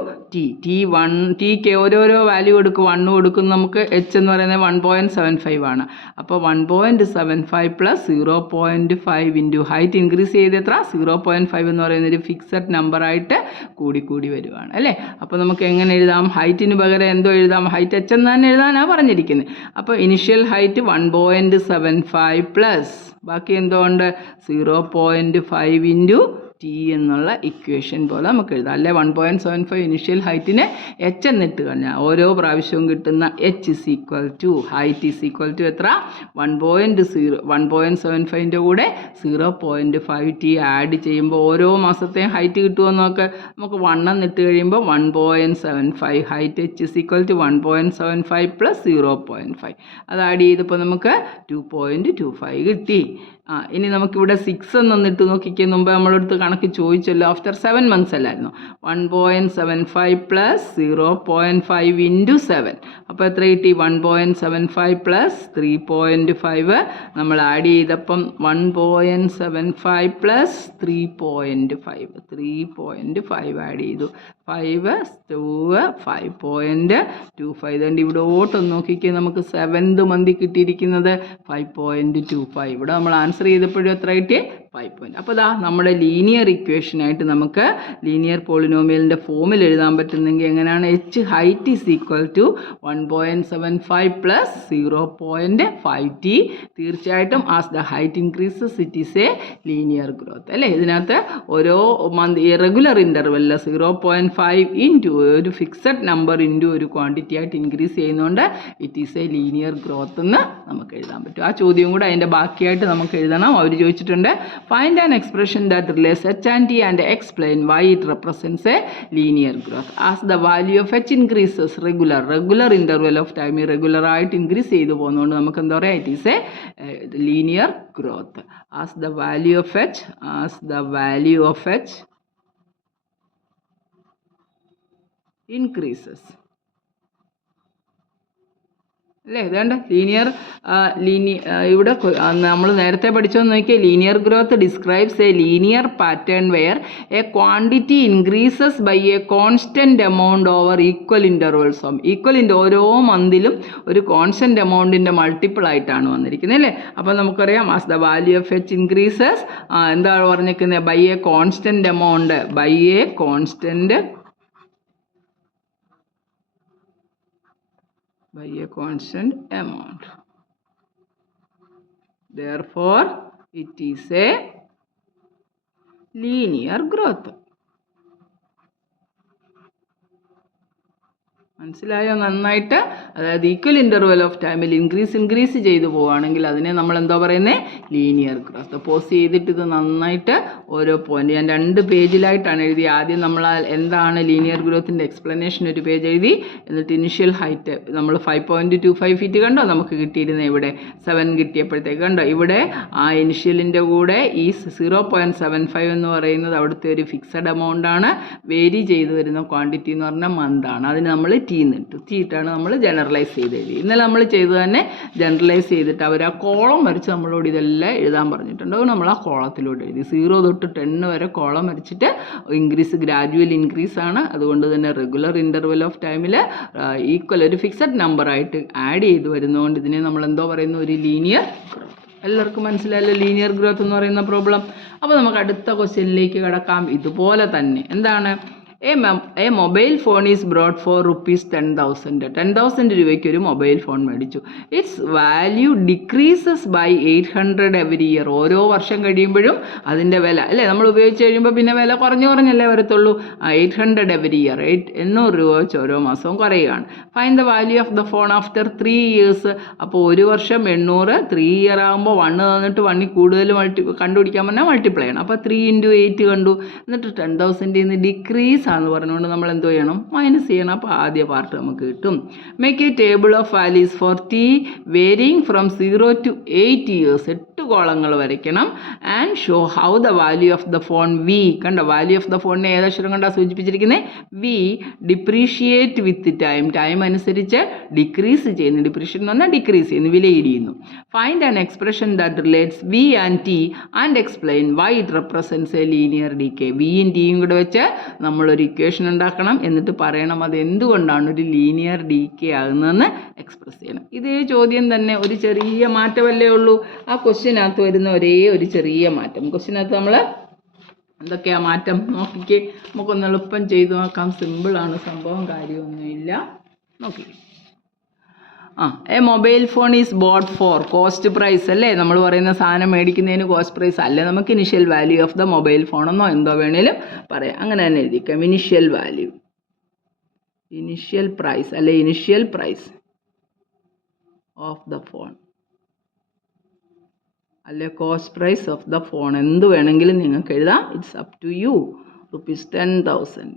ടിക്ക് ഓരോരോ വാല്യൂ കൊടുക്കും. 1 കൊടുക്കും നമുക്ക്. എച്ച് എന്ന് പറയുന്നത് 1.75 ആണ്. അപ്പോൾ 1.75 പ്ലസ് 0.5 ഇൻറ്റു ഹൈറ്റ് ഇൻക്രീസ് ചെയ്ത് എത്ര? 0.5 എന്ന് പറയുന്ന ഒരു ഫിക്സഡ് നമ്പറായിട്ട് കൂടി വരുവാണ് അല്ലേ. അപ്പോൾ നമുക്ക് എങ്ങനെ എഴുതാം? ഹൈറ്റിന് പകരം എന്തോ എഴുതാം? ഹൈറ്റ് എച്ച് എന്ന് തന്നെ എഴുതാനാണ് പറഞ്ഞിരിക്കുന്നത്. അപ്പോൾ ഇനിഷ്യൽ ഹൈറ്റ് 1.75 പ്ലസ് ബാക്കി എന്തോ ഉണ്ട്? 0.5 ഇൻറ്റു ടി എന്നുള്ള ഇക്വേഷൻ പോലെ നമുക്ക് എഴുതാം അല്ലേ. 1.75 ഇനിഷ്യൽ ഹൈറ്റിന് എച്ച് എന്നിട്ട് കഴിഞ്ഞാൽ ഓരോ പ്രാവശ്യവും കിട്ടുന്ന h is equal to height is equal to എത്ര? 1.75ൻ്റെ കൂടെ 0.5 ടി ആഡ് ചെയ്യുമ്പോൾ ഓരോ മാസത്തെയും ഹൈറ്റ് കിട്ടുമെന്ന് നമുക്ക് 1 എന്നിട്ട് കഴിയുമ്പോൾ 1.75 height h is equal to 1.75 plus 0.5 അത് ആഡ് ചെയ്തപ്പോൾ നമുക്ക് 2.25 കിട്ടി. ഇനി നമുക്കിവിടെ 6 എന്നൊന്നിട്ട് നോക്കിക്കുക. മുമ്പ് നമ്മളെടുത്ത് കണക്ക് ചോദിച്ചല്ലോ, ആഫ്റ്റർ 7 months അല്ലായിരുന്നു. 1.75 പ്ലസ് 0.5 ഇൻറ്റു 7 അപ്പോൾ എത്ര കിട്ടി? 1.75 പ്ലസ് 3.5 നമ്മൾ ആഡ് ചെയ്തപ്പം 1.75 പ്ലസ് 3.5 ആഡ് ചെയ്തു. 5, 2, 5.25. അതുകൊണ്ട് ഇവിടെ ഓട്ടം നോക്കിക്കുക, നമുക്ക് 7th മന്തി കിട്ടിയിരിക്കുന്നത് 5.25. ഇവിടെ നമ്മൾ ആൻസർ ചെയ്തപ്പോഴും എത്ര കിട്ടി? 5. അപ്പോൾ ഇതാ നമ്മുടെ ലീനിയർ ഇക്വേഷനായിട്ട് നമുക്ക് ലീനിയർ പോളിനോമിയലിൻ്റെ ഫോമിൽ എഴുതാൻ പറ്റുന്നെങ്കിൽ എങ്ങനെയാണ്? H height is equal to 1.75 plus 0.5 T. തീർച്ചയായിട്ടും as the height increases it is a linear growth അല്ലേ. ഇതിനകത്ത് ഓരോ മന്ത് ഇറഗുലർ ഇൻ്റർവെല്ലിൽ 0.5 ഇൻറ്റു ഒരു ഫിക്സഡ് നമ്പർ ഇൻറ്റു ഒരു ക്വാണ്ടിറ്റി ആയിട്ട് ഇൻക്രീസ് ചെയ്യുന്നതുകൊണ്ട് it is a linear growth എന്ന് നമുക്ക് എഴുതാൻ പറ്റും. ആ ചോദ്യം കൂടെ അതിൻ്റെ ബാക്കിയായിട്ട് നമുക്ക് എഴുതണം. അവർ ചോദിച്ചിട്ടുണ്ട് Find an expression that relates h and t and explain why it represents a linear growth. As the value of h increases regular interval of time irregular ആയിട്ട് ഇൻക്രീസ് ചെയ്തു പോകുന്നതുകൊണ്ട് നമുക്ക് എന്താ പറയുക, it is a linear growth. As the value of h increases, അല്ലേ? ഇതുകൊണ്ട് ഇവിടെ നമ്മൾ നേരത്തെ പഠിച്ചോന്ന് നോക്കിയാൽ linear growth describes a linear pattern where a quantity increases by a constant amount over equal intervals of ഓരോ മന്തിലും ഒരു കോൺസ്റ്റൻറ്റ് എമൗണ്ടിൻ്റെ മൾട്ടിപ്പിൾ ആയിട്ടാണ് വന്നിരിക്കുന്നത്, അല്ലേ? അപ്പോൾ നമുക്കറിയാം as the value of h increases എന്താണ് പറഞ്ഞിരിക്കുന്നത്, by a constant amount. Therefore, it is a linear growth. മനസ്സിലായോ നന്നായിട്ട്? അതായത് ഈക്വൽ ഇൻ്റർവൽ ഓഫ് ടൈമിൽ ഇൻക്രീസ് ചെയ്തു പോവുകയാണെങ്കിൽ അതിനെ നമ്മൾ എന്താ പറയുന്നത്, ലീനിയർ ഗ്രോത്ത്. പോസ് ചെയ്തിട്ട് ഇത് നന്നായിട്ട് ഓരോ പോയിന്റ് ഞാൻ 2 പേജിലായിട്ടാണ് എഴുതി. ആദ്യം നമ്മൾ എന്താണ് ലീനിയർ ഗ്രോത്തിൻ്റെ എക്സ്പ്ലനേഷൻ ഒരു പേജ് എഴുതി, എന്നിട്ട് ഇനിഷ്യൽ ഹൈറ്റ് നമ്മൾ 5.25 ഫീറ്റ് കണ്ടോ നമുക്ക് കിട്ടിയിരുന്നത്, ഇവിടെ 7 കിട്ടിയപ്പോഴത്തേക്ക് കണ്ടോ, ഇവിടെ ആ ഇനിഷ്യലിൻ്റെ കൂടെ ഈ 0.75 എന്ന് പറയുന്നത് അവിടുത്തെ ഒരു ഫിക്സഡ് എമൗണ്ട് ആണ്. വേരി ചെയ്തു വരുന്ന ക്വാണ്ടിറ്റി എന്ന് പറഞ്ഞാൽ മന്താണ്. അതിന് നമ്മൾ ഇട്ടാണ് നമ്മൾ ജനറലൈസ് ചെയ്ത് എഴുതി. ഇന്നലെ നമ്മൾ ചെയ്ത് തന്നെ ജനറലൈസ് ചെയ്തിട്ട് അവർ ആ കോളം വരച്ച് നമ്മളോട് ഇതെല്ലാം എഴുതാൻ പറഞ്ഞിട്ടുണ്ട്. അത് നമ്മൾ ആ കോളത്തിലൂടെ എഴുതി. 0 തൊട്ട് 10 വരെ കോളം വരച്ചിട്ട് ഗ്രാജുവൽ ഇൻക്രീസ് ആണ്. അതുകൊണ്ട് തന്നെ റെഗുലർ ഇൻ്റർവൽ ഓഫ് ടൈമിൽ ഈക്വൽ ഒരു ഫിക്സഡ് നമ്പറായിട്ട് ആഡ് ചെയ്ത് വരുന്നതുകൊണ്ട് ഇതിനെ നമ്മൾ എന്തോ പറയുന്നു, ഒരു ലീനിയർ ഗ്രോത്ത്. എല്ലാവർക്കും മനസ്സിലായല്ലോ ലീനിയർ ഗ്രോത്ത് എന്ന് പറയുന്ന പ്രോബ്ലം. അപ്പോൾ നമുക്ക് അടുത്ത ക്വസ്റ്റ്യനിലേക്ക് കിടക്കാം. ഇതുപോലെ തന്നെ എന്താണ്, a mobile phone is brought for ₹10,000. 10,000 രൂപയ്ക്ക് ഒരു മൊബൈൽ ഫോൺ മേടിച്ചു. Its value decreases by 800 every year. ഓരോ വർഷം കഴിയുമ്പോഴും അതിൻ്റെ വില, അല്ലേ, നമ്മൾ ഉപയോഗിച്ച് കഴിയുമ്പോൾ പിന്നെ വില കുറഞ്ഞല്ലേ വരത്തുള്ളൂ. 800 എവരി ഇയർ, 800 രൂപ വെച്ച് ഓരോ മാസവും കുറയുകയാണ്. Find the value of the phone after 3 years. അപ്പോൾ ഒരു വർഷം 800, 3 ഇയർ ആകുമ്പോൾ 1 തന്നിട്ട് 1 കൂടുതൽ കണ്ടുപിടിക്കാൻ പറഞ്ഞാൽ മൾട്ടിപ്ലൈ ചെയ്യണം. അപ്പോൾ 3 × 8 കണ്ടു. എന്നിട്ട് 10,000 നിന്ന് ഡിക്രീസ് എന്ന് പറഞ്ഞുകൊണ്ട് നമ്മൾ എന്തോ ചെയ്യണം, മൈനസ് ചെയ്യണം. അപ്പോൾ ആദ്യ പാർട്ട് നമുക്ക് കിട്ടും. Make a table of values for T varying from 0 to 8 years. 8 കോളങ്ങൾ വരയ്ക്കണം. And show how the value of the phone V, കണ്ടോ, വാല്യൂ ഓഫ് ദ ഫോണിനെ ഏതക്ഷരം കണ്ടാ സൂചിപ്പിച്ചിരിക്കുന്നത്, വി, ഡിപ്രീഷിയേറ്റ് വിത്ത് ടൈം അനുസരിച്ച് ഡിക്രീസ് ചെയ്യുന്നു. ഡിപ്രീഷിയേറ്റ് എന്ന് പറഞ്ഞാൽ ഡിക്രീസ് ചെയ്യുന്നു, വിലയിടിയുന്നു. Find an expression that relates V and T and explain why it represents a linear decay. വിയും ടിയും കൂടെ വെച്ച് നമ്മളൊരു ഇക്വേഷൻ ഉണ്ടാക്കണം. എന്നിട്ട് പറയണം അത് എന്തുകൊണ്ടാണ് ഒരു ലീനിയർ ഡികെ ആകുന്നതെന്ന് എക്സ്പ്രസ് ചെയ്യണം. ഇതേ ചോദ്യം തന്നെ, ഒരു ചെറിയ മാറ്റമല്ലേ ഉള്ളൂ. ആ ക്വസ്റ്റ്യനകത്ത് വരുന്ന ഒരേ ഒരു ചെറിയ മാറ്റം. ക്വസ്റ്റ്യനകത്ത് നമ്മൾ എന്തൊക്കെയാ മാറ്റം നോക്കിക്കേ, നമുക്കൊന്ന് എളുപ്പം ചെയ്തു നോക്കാം. സിമ്പിളാണ് സംഭവം, കാര്യമൊന്നുമില്ല. നോക്കിക്കേ. A mobile phone is bought for cost price, അല്ലേ, നമ്മൾ പറയുന്ന സാധനം മേടിക്കുന്നതിന് കോസ്റ്റ് പ്രൈസ് അല്ലേ, നമുക്ക് initial value of the mobile ഫോണെന്നോ എന്തോ വേണേലും പറയാം. അങ്ങനെ തന്നെ എഴുതിക്കാം. ഇനിഷ്യൽ വാല്യൂ, ഇനിഷ്യൽ പ്രൈസ് അല്ലെ initial price of the phone അല്ലെ cost price of the phone, എന്ത് വേണമെങ്കിലും നിങ്ങൾക്ക് എഴുതാം. It's up to you. ₹10,000,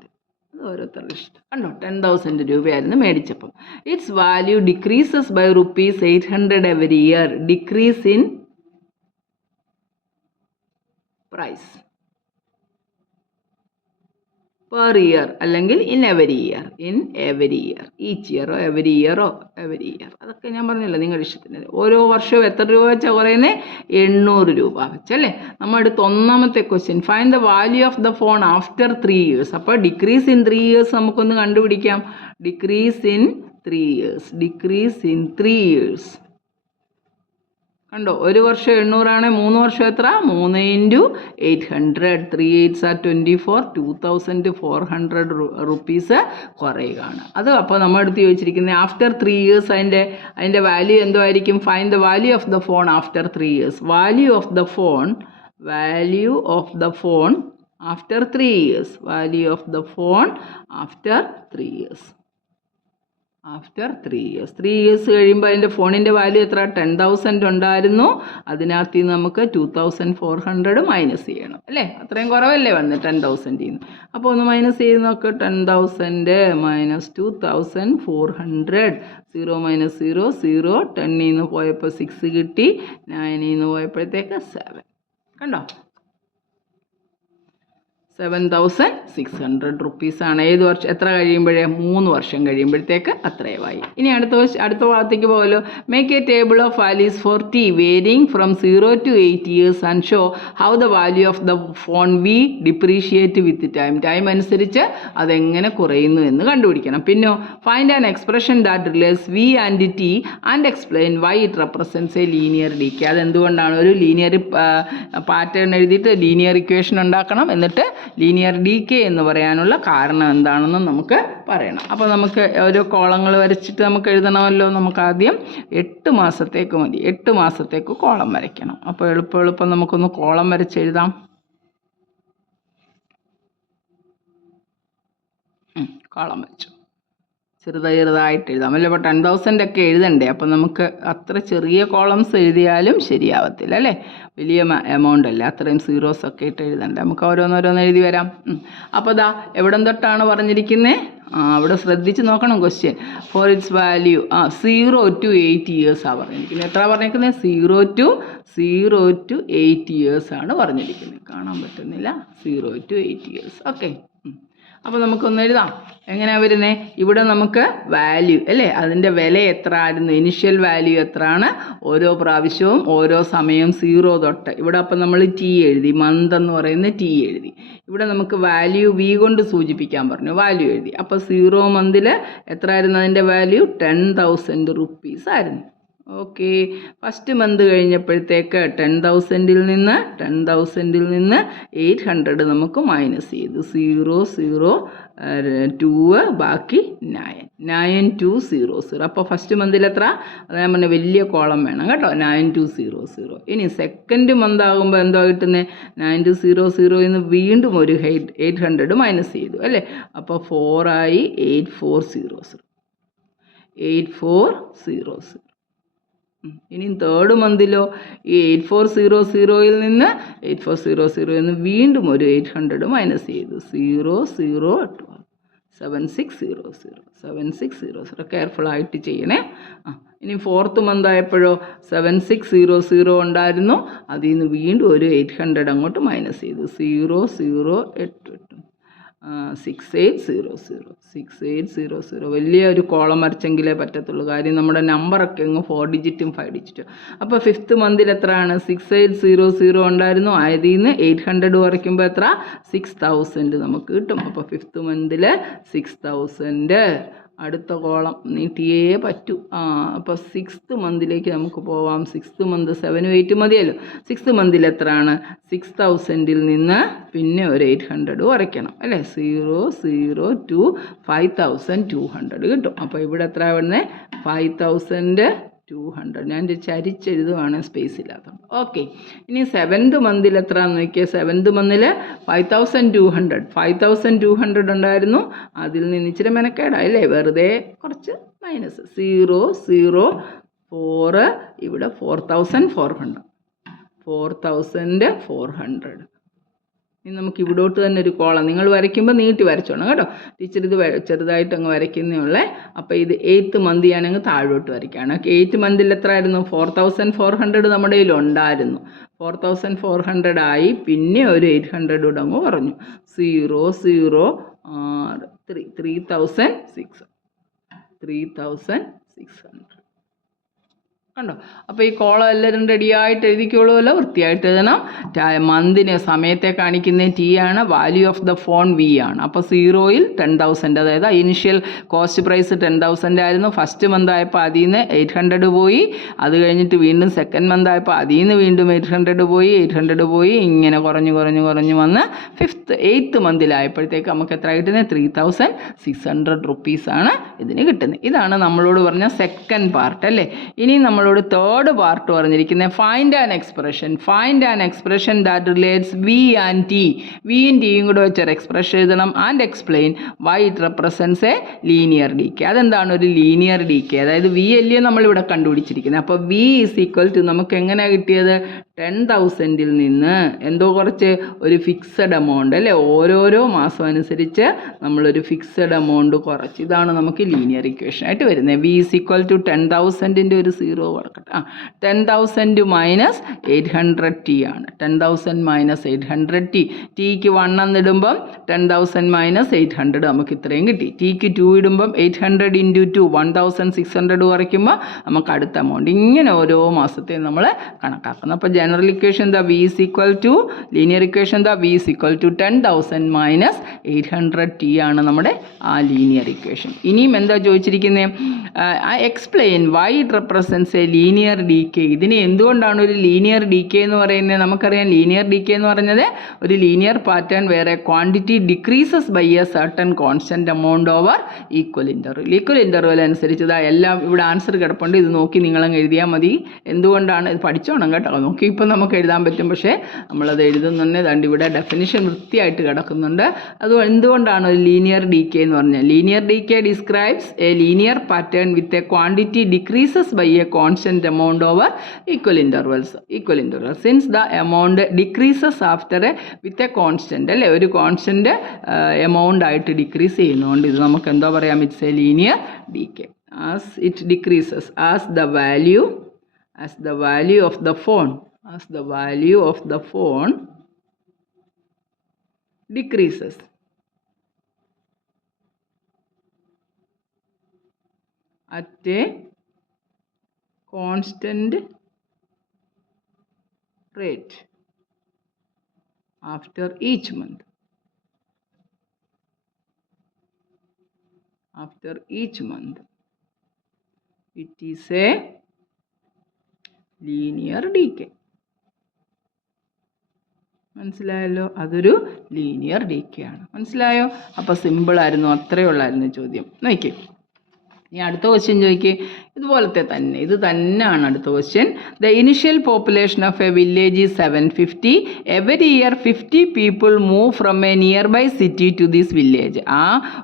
അത് ഓരോരുത്തരുടെ ഇഷ്ടം. കണ്ടോ, 10,000 രൂപയായിരുന്നു മേടിച്ചപ്പം. Its value decreases by ₹800 every year. Decrease in price per year അല്ലെങ്കിൽ ഇൻ എവരി ഇയർ, ഈച്ച് ഇയറോ എവരി ഇയറോ അതൊക്കെ ഞാൻ പറഞ്ഞല്ലോ നിങ്ങളുടെ ഇഷ്ടത്തിന്. ഓരോ വർഷവും എത്ര രൂപ വെച്ചാൽ കുറയുന്നത്, 800 രൂപ വെച്ചല്ലേ. നമ്മൾ അടുത്ത ഒന്നാമത്തെ question, find the value of the phone after 3 years. അപ്പോൾ ഡിക്രീസ് ഇൻ 3 ഇയേഴ്സ് നമുക്കൊന്ന് കണ്ടുപിടിക്കാം. ഡിക്രീസ് ഇൻ 3 ഇയേഴ്സ് കണ്ടോ, ഒരു വർഷം 800 ആണ്, 3 വർഷം എത്ര, 3 × 800, 3 8s are 24, 2,400 rupees കുറയുകയാണ്. അത് അപ്പോൾ നമ്മൾ എടുത്ത് ചോദിച്ചിരിക്കുന്നത് ആഫ്റ്റർ 3 ഇയേഴ്സ് അതിൻ്റെ വാല്യൂ എന്തോ ആയിരിക്കും. Find the value of the phone after 3 years. Value of the phone after 3 years. Value of the phone after 3 years. After 3 years. 3 years കഴിയുമ്പോൾ അതിൻ്റെ ഫോണിൻ്റെ വാല്യൂ എത്ര? 10,000 ഉണ്ടായിരുന്നു. അതിനകത്ത് നിന്ന് നമുക്ക് 2,400 മൈനസ് ചെയ്യണം അല്ലേ? അത്രയും കുറവല്ലേ വന്ന് 10,000 നിന്ന്. അപ്പോൾ ഒന്ന് മൈനസ് ചെയ്ത് നോക്ക്. 10,000 മൈനസ് 2,400. 0 മൈനസ് 0 0. 10 നിന്ന് പോയപ്പോൾ 6 കിട്ടി. 9 നിന്ന് പോയപ്പോഴത്തേക്ക് 7. കണ്ടോ? 7,600 റുപ്പീസാണ്. ഏത് വർഷം? എത്ര കഴിയുമ്പോഴേ? 3 വർഷം കഴിയുമ്പോഴത്തേക്ക് അത്രയുമായി. ഇനി അടുത്ത ഭാഗത്തേക്ക് പോകല്ലോ. Make a table of values for T varying from 0 to 8 years and show how the value of the phone V depreciate with time. Time അനുസരിച്ച് അതെങ്ങനെ കുറയുന്നു എന്ന് കണ്ടുപിടിക്കണം. പിന്നെ find an expression that relates V and T and explain why it represents a linear decay. അതെന്തുകൊണ്ടാണ്? ഒരു linear pattern എഴുതിയിട്ട് linear equation ഉണ്ടാക്കണം. എന്നിട്ട് ലീനിയർ ഡി കെ എന്ന് പറയാനുള്ള കാരണം എന്താണെന്ന് നമുക്ക് പറയണം. അപ്പോൾ നമുക്ക് ഓരോ കോളങ്ങൾ വരച്ചിട്ട് നമുക്ക് എഴുതണമല്ലോ. നമുക്ക് ആദ്യം 8 മാസത്തേക്ക് മതി. 8 മാസത്തേക്ക് കോളം വരയ്ക്കണം. അപ്പോൾ എളുപ്പം നമുക്കൊന്ന് കോളം വരച്ചെഴുതാം. കോളം വരച്ചു. ചെറുതായിട്ട് എഴുതാം അല്ലേ? അപ്പോൾ 10,000 ഒക്കെ എഴുതണ്ടേ? അപ്പോൾ നമുക്ക് അത്ര ചെറിയ കോളംസ് എഴുതിയാലും ശരിയാവത്തില്ല അല്ലേ? വലിയ എമൗണ്ട് അല്ലേ? അത്രയും സീറോസ് ഒക്കെ ഇട്ട് എഴുതണ്ടേ? നമുക്ക് ഓരോന്നോരോന്ന് എഴുതി വരാം. അപ്പോൾ ദാ എവിടം തൊട്ടാണ് പറഞ്ഞിരിക്കുന്നത്? അവിടെ ശ്രദ്ധിച്ച് നോക്കണം question. For its value 0 to 8 ഇയേഴ്സാണ് പറഞ്ഞിരിക്കുന്നത്. എത്ര പറഞ്ഞിരിക്കുന്നത്? 0 to 8 ഇയേഴ്സാണ് പറഞ്ഞിരിക്കുന്നത്. കാണാൻ പറ്റുന്നില്ല. 0 to 8 ഇയേഴ്സ്. ഓക്കെ. അപ്പോൾ നമുക്കൊന്ന് എഴുതാം. എങ്ങനെയാണ് വരുന്നത്? ഇവിടെ നമുക്ക് വാല്യൂ അല്ലേ? അതിൻ്റെ വില എത്ര ആയിരുന്നു? ഇനിഷ്യൽ വാല്യൂ എത്രയാണ്? ഓരോ പ്രാവശ്യവും ഓരോ സമയവും 0 തൊട്ട് ഇവിടെ. അപ്പം നമ്മൾ ടി എഴുതി. മന്ത് എന്ന് പറയുന്ന ടി എഴുതി. ഇവിടെ നമുക്ക് വാല്യൂ വി കൊണ്ട് സൂചിപ്പിക്കാൻ പറഞ്ഞു. വാല്യൂ എഴുതി. അപ്പോൾ 0 മന്തിൽ എത്ര ആയിരുന്നു അതിൻ്റെ വാല്യൂ? 10,000 റുപ്പീസ് ആയിരുന്നു. ഓക്കെ. ഫസ്റ്റ് മന്ത് കഴിഞ്ഞപ്പോഴത്തേക്ക് 10,000 നിന്ന് 800 നമുക്ക് മൈനസ് ചെയ്തു. 0 0 2 ബാക്കി 9200. അപ്പോൾ ഫസ്റ്റ് മന്തിൽ എത്ര? അത് ഞാൻ പറഞ്ഞ വലിയ കോളം വേണം കേട്ടോ. 9200. ഇനി സെക്കൻഡ് മന്ത് ആകുമ്പോൾ എന്തോ കിട്ടുന്നത്? 9200 നിന്ന് വീണ്ടും ഒരു 800 മൈനസ് ചെയ്തു അല്ലേ? അപ്പോൾ 4 ആയി. 8400. 8400. ഇനി തേർഡ് മന്തിലോ ഈ 8400 നിന്ന് 8400 നിന്ന് വീണ്ടും ഒരു 800 മൈനസ് ചെയ്തു. 0 0 7600. 7600. കെയർഫുള്ളായിട്ട് ചെയ്യണേ. ഇനി ഫോർത്ത് മന്ത് ആയപ്പോഴോ 7600 ഉണ്ടായിരുന്നു. അതിൽ നിന്ന് വീണ്ടും ഒരു 800 അങ്ങോട്ട് മൈനസ് ചെയ്തു. 0 0 8 6800. 6800. വലിയ ഒരു കോളം വരച്ചെങ്കിലേ പറ്റത്തുള്ളൂ. കാര്യം നമ്മുടെ നമ്പറൊക്കെ അങ്ങ് 4 ഡിജിറ്റും 5 ഡിജിറ്റും. അപ്പോൾ ഫിഫ്ത്ത് മന്തിൽ എത്രയാണ്? 6800 ഉണ്ടായിരുന്നു. അതിൽ നിന്ന് 800 കുറയ്ക്കുമ്പോൾ എത്ര? 6000 നമുക്ക് കിട്ടും. അപ്പോൾ ഫിഫ്ത്ത് മന്തിൽ 6000. അടുത്ത കോളം നീട്ടിയേ പറ്റൂ. അപ്പോൾ 6th മന്തിലേക്ക് നമുക്ക് പോവാം. 6th മന്ത് 7 8 മതിയല്ലോ. 6th മന്തിൽ എത്രയാണ്? 6000 നിന്ന് പിന്നെ ഒരു 800 കുറയ്ക്കണം അല്ലേ? 0 0 to 5200 കിട്ടും. അപ്പോൾ ഇവിടെ എത്ര വരുന്നത്? 5200. ഞാൻ ചരിച്ചെഴുതുവാണ്, സ്പേസ് ഇല്ലാത്തത്. ഓക്കെ. ഇനി 7th മന്തിൽ എത്രയാണെന്ന് നോക്കിയാൽ 7th മന്തിൽ 5200 ഉണ്ടായിരുന്നു. അതിൽ നിന്ന് ഇച്ചിരി മെനക്കേടായില്ലേ? വെറുതെ കുറച്ച് മൈനസ്. 0 0 4. ഇവിടെ 4400. 4400. ഇനി നമുക്ക് ഇവിടോട്ട് തന്നെ ഒരു കോളം നിങ്ങൾ വരയ്ക്കുമ്പോൾ നീട്ടി വരച്ചോണം കേട്ടോ. ടീച്ചർ ഇത് ചെറുതായിട്ട് അങ്ങ് വരയ്ക്കുന്നേ ഉള്ളേ. അപ്പോൾ ഇത് 8th മന്ത് ഞാനങ്ങ് താഴോട്ട് വരയ്ക്കുകയാണ്. 8th മന്തിൽ എത്ര ആയിരുന്നു? 4400 നമ്മുടെ കയ്യിൽ ഉണ്ടായിരുന്നു. 4400 ആയി. പിന്നെ ഒരു 800 കൂടെ അങ്ങ് കുറഞ്ഞു. 0 0 3600. കണ്ടോ? അപ്പോൾ ഈ കോളം എല്ലാവരും റെഡിയായിട്ട് എഴുതിക്കോളുമല്ലോ. വൃത്തിയായിട്ട് എഴുതണം. മന്തിന് സമയത്തെ കാണിക്കുന്ന ടി ആണ്. Value of the phone v ആണ്. അപ്പോൾ 0ൽ 10,000, അതായത് ഇനിഷ്യൽ കോസ്റ്റ് പ്രൈസ് 10,000 ആയിരുന്നു. ഫസ്റ്റ് മന്ത് ആയപ്പോൾ അതിൽ നിന്ന് 800 പോയി. അത് കഴിഞ്ഞിട്ട് വീണ്ടും സെക്കൻഡ് മന്ത് ആയപ്പോൾ അതിൽ നിന്ന് വീണ്ടും 800 പോയി. 800 പോയി. ഇങ്ങനെ കുറഞ്ഞ് വന്ന് 8th മന്തിലായപ്പോഴത്തേക്ക് നമുക്ക് എത്ര കിട്ടുന്നത്? 3,600 റുപ്പീസാണ് ഇതിന് കിട്ടുന്നത്. ഇതാണ് നമ്മളോട് പറഞ്ഞ സെക്കൻഡ് പാർട്ട് അല്ലേ? ഇനി നമ്മൾ നമ്മളോട് തേർഡ് പാർട്ട് പറഞ്ഞിരിക്കുന്നത് find an expression that relates V and t. വിയും ടിയും കൂടെ വെച്ചൊരു എക്സ്പ്രഷൻ എഴുതണം. And explain why it represents a linear decay. അതെന്താണ് ഒരു ലീനിയർ ഡീക്കെ? അതായത് വി അല്ലേ നമ്മളിവിടെ കണ്ടുപിടിച്ചിരിക്കുന്നത്. അപ്പോൾ വി ഈസ് ഈക്വൽ ടു നമുക്ക് എങ്ങനെയാണ് കിട്ടിയത്? 10,000-ൽ നിന്ന് എന്തോ കുറച്ച് ഒരു ഫിക്സഡ് എമൗണ്ട് അല്ലേ, ഓരോരോ മാസം അനുസരിച്ച് നമ്മളൊരു ഫിക്സഡ് എമൗണ്ട് കുറച്ച്. ഇതാണ് നമുക്ക് ലീനിയർ ഇക്വേഷൻ ആയിട്ട് വരുന്നത്. വി ഈസ് ഈക്വൽ ടു 10,000-ൻ്റെ ഒരു 0 കൊടുക്കട്ടെ. 10,000 മൈനസ് 800t ആണ്. 10,000 മൈനസ് 800t. ടിക്ക് 1 എന്നിടുമ്പം 10,000 മൈനസ് 800 നമുക്ക് ഇത്രയും കിട്ടി. ടിക്ക് 2 ഇടുമ്പം 800 ഇൻറ്റു 2 1,600 കുറയ്ക്കുമ്പോൾ നമുക്ക് അടുത്ത എമൗണ്ട്. ഇങ്ങനെ ഓരോ മാസത്തെയും നമ്മൾ കണക്കാക്കുന്നു. അപ്പോൾ ജനറൽ ഇക്വേഷൻ എന്താ? V is equal to, linear equation എന്താ? V is equal to 10,000 minus 800t ആണ് നമ്മുടെ ആ ലീനിയർ ഇക്വേഷൻ. ഇനിയും എന്താ ചോദിച്ചിരിക്കുന്നത്? Explain why it represents a linear decay. ഇതിന് എന്തുകൊണ്ടാണ് ഒരു ലീനിയർ ഡീക്കെ എന്ന് പറയുന്നത്? നമുക്കറിയാം ലീനിയർ ഡീക്കെ എന്ന് പറഞ്ഞത് ഒരു linear pattern where quantity decreases by a certain constant amount over equal interval. Equal interval അനുസരിച്ച് എല്ലാം ഇവിടെ ആൻസർ കിടപ്പുണ്ട്. ഇത് നോക്കി നിങ്ങളങ്ങ് എഴുതിയാൽ മതി. എന്തുകൊണ്ടാണ് ഇത് പഠിച്ചോണം കേട്ടോ. നോക്കി ഇപ്പം നമുക്ക് എഴുതാൻ പറ്റും, പക്ഷേ നമ്മളത് എഴുതുന്നുണ്ട്. അതുകൊണ്ട് ഇവിടെ ഡെഫിനിഷൻ വൃത്തിയായിട്ട് കിടക്കുന്നുണ്ട്. അത് എന്തുകൊണ്ടാണ് ഒരു ലീനിയർ ഡീക്കെ എന്ന് പറഞ്ഞാൽ? Linear decay describes a linear pattern with a quantity decreases by a constant amount over equal intervals. Since the amount decreases after with a constant അല്ലേ, ഒരു കോൺസ്റ്റൻറ്റ് എമൗണ്ട് ആയിട്ട് ഡിക്രീസ് ചെയ്യുന്നതുകൊണ്ട് ഇത് നമുക്ക് എന്തോ പറയാം? It's A linear ഡീക്കെ. As it decreases, as the value of the phone decreases at a constant rate after each month. It is a linear ഡീക്കെ. മനസ്സിലായല്ലോ? അതൊരു ലീനിയർ ഡീക്കെ ആണ്. മനസ്സിലായോ? അപ്പോൾ സിമ്പിളായിരുന്നു, അത്രയേ ഉള്ളായിരുന്നു ചോദ്യം. നോക്കി ഇനി അടുത്ത ക്വസ്റ്റ്യൻ ചോദിക്കേ. ഇതുപോലത്തെ തന്നെ, ഇത് തന്നെയാണ് അടുത്ത question. The initial population of a village is 750. Every year 50 people move from a nearby city to this village. ആ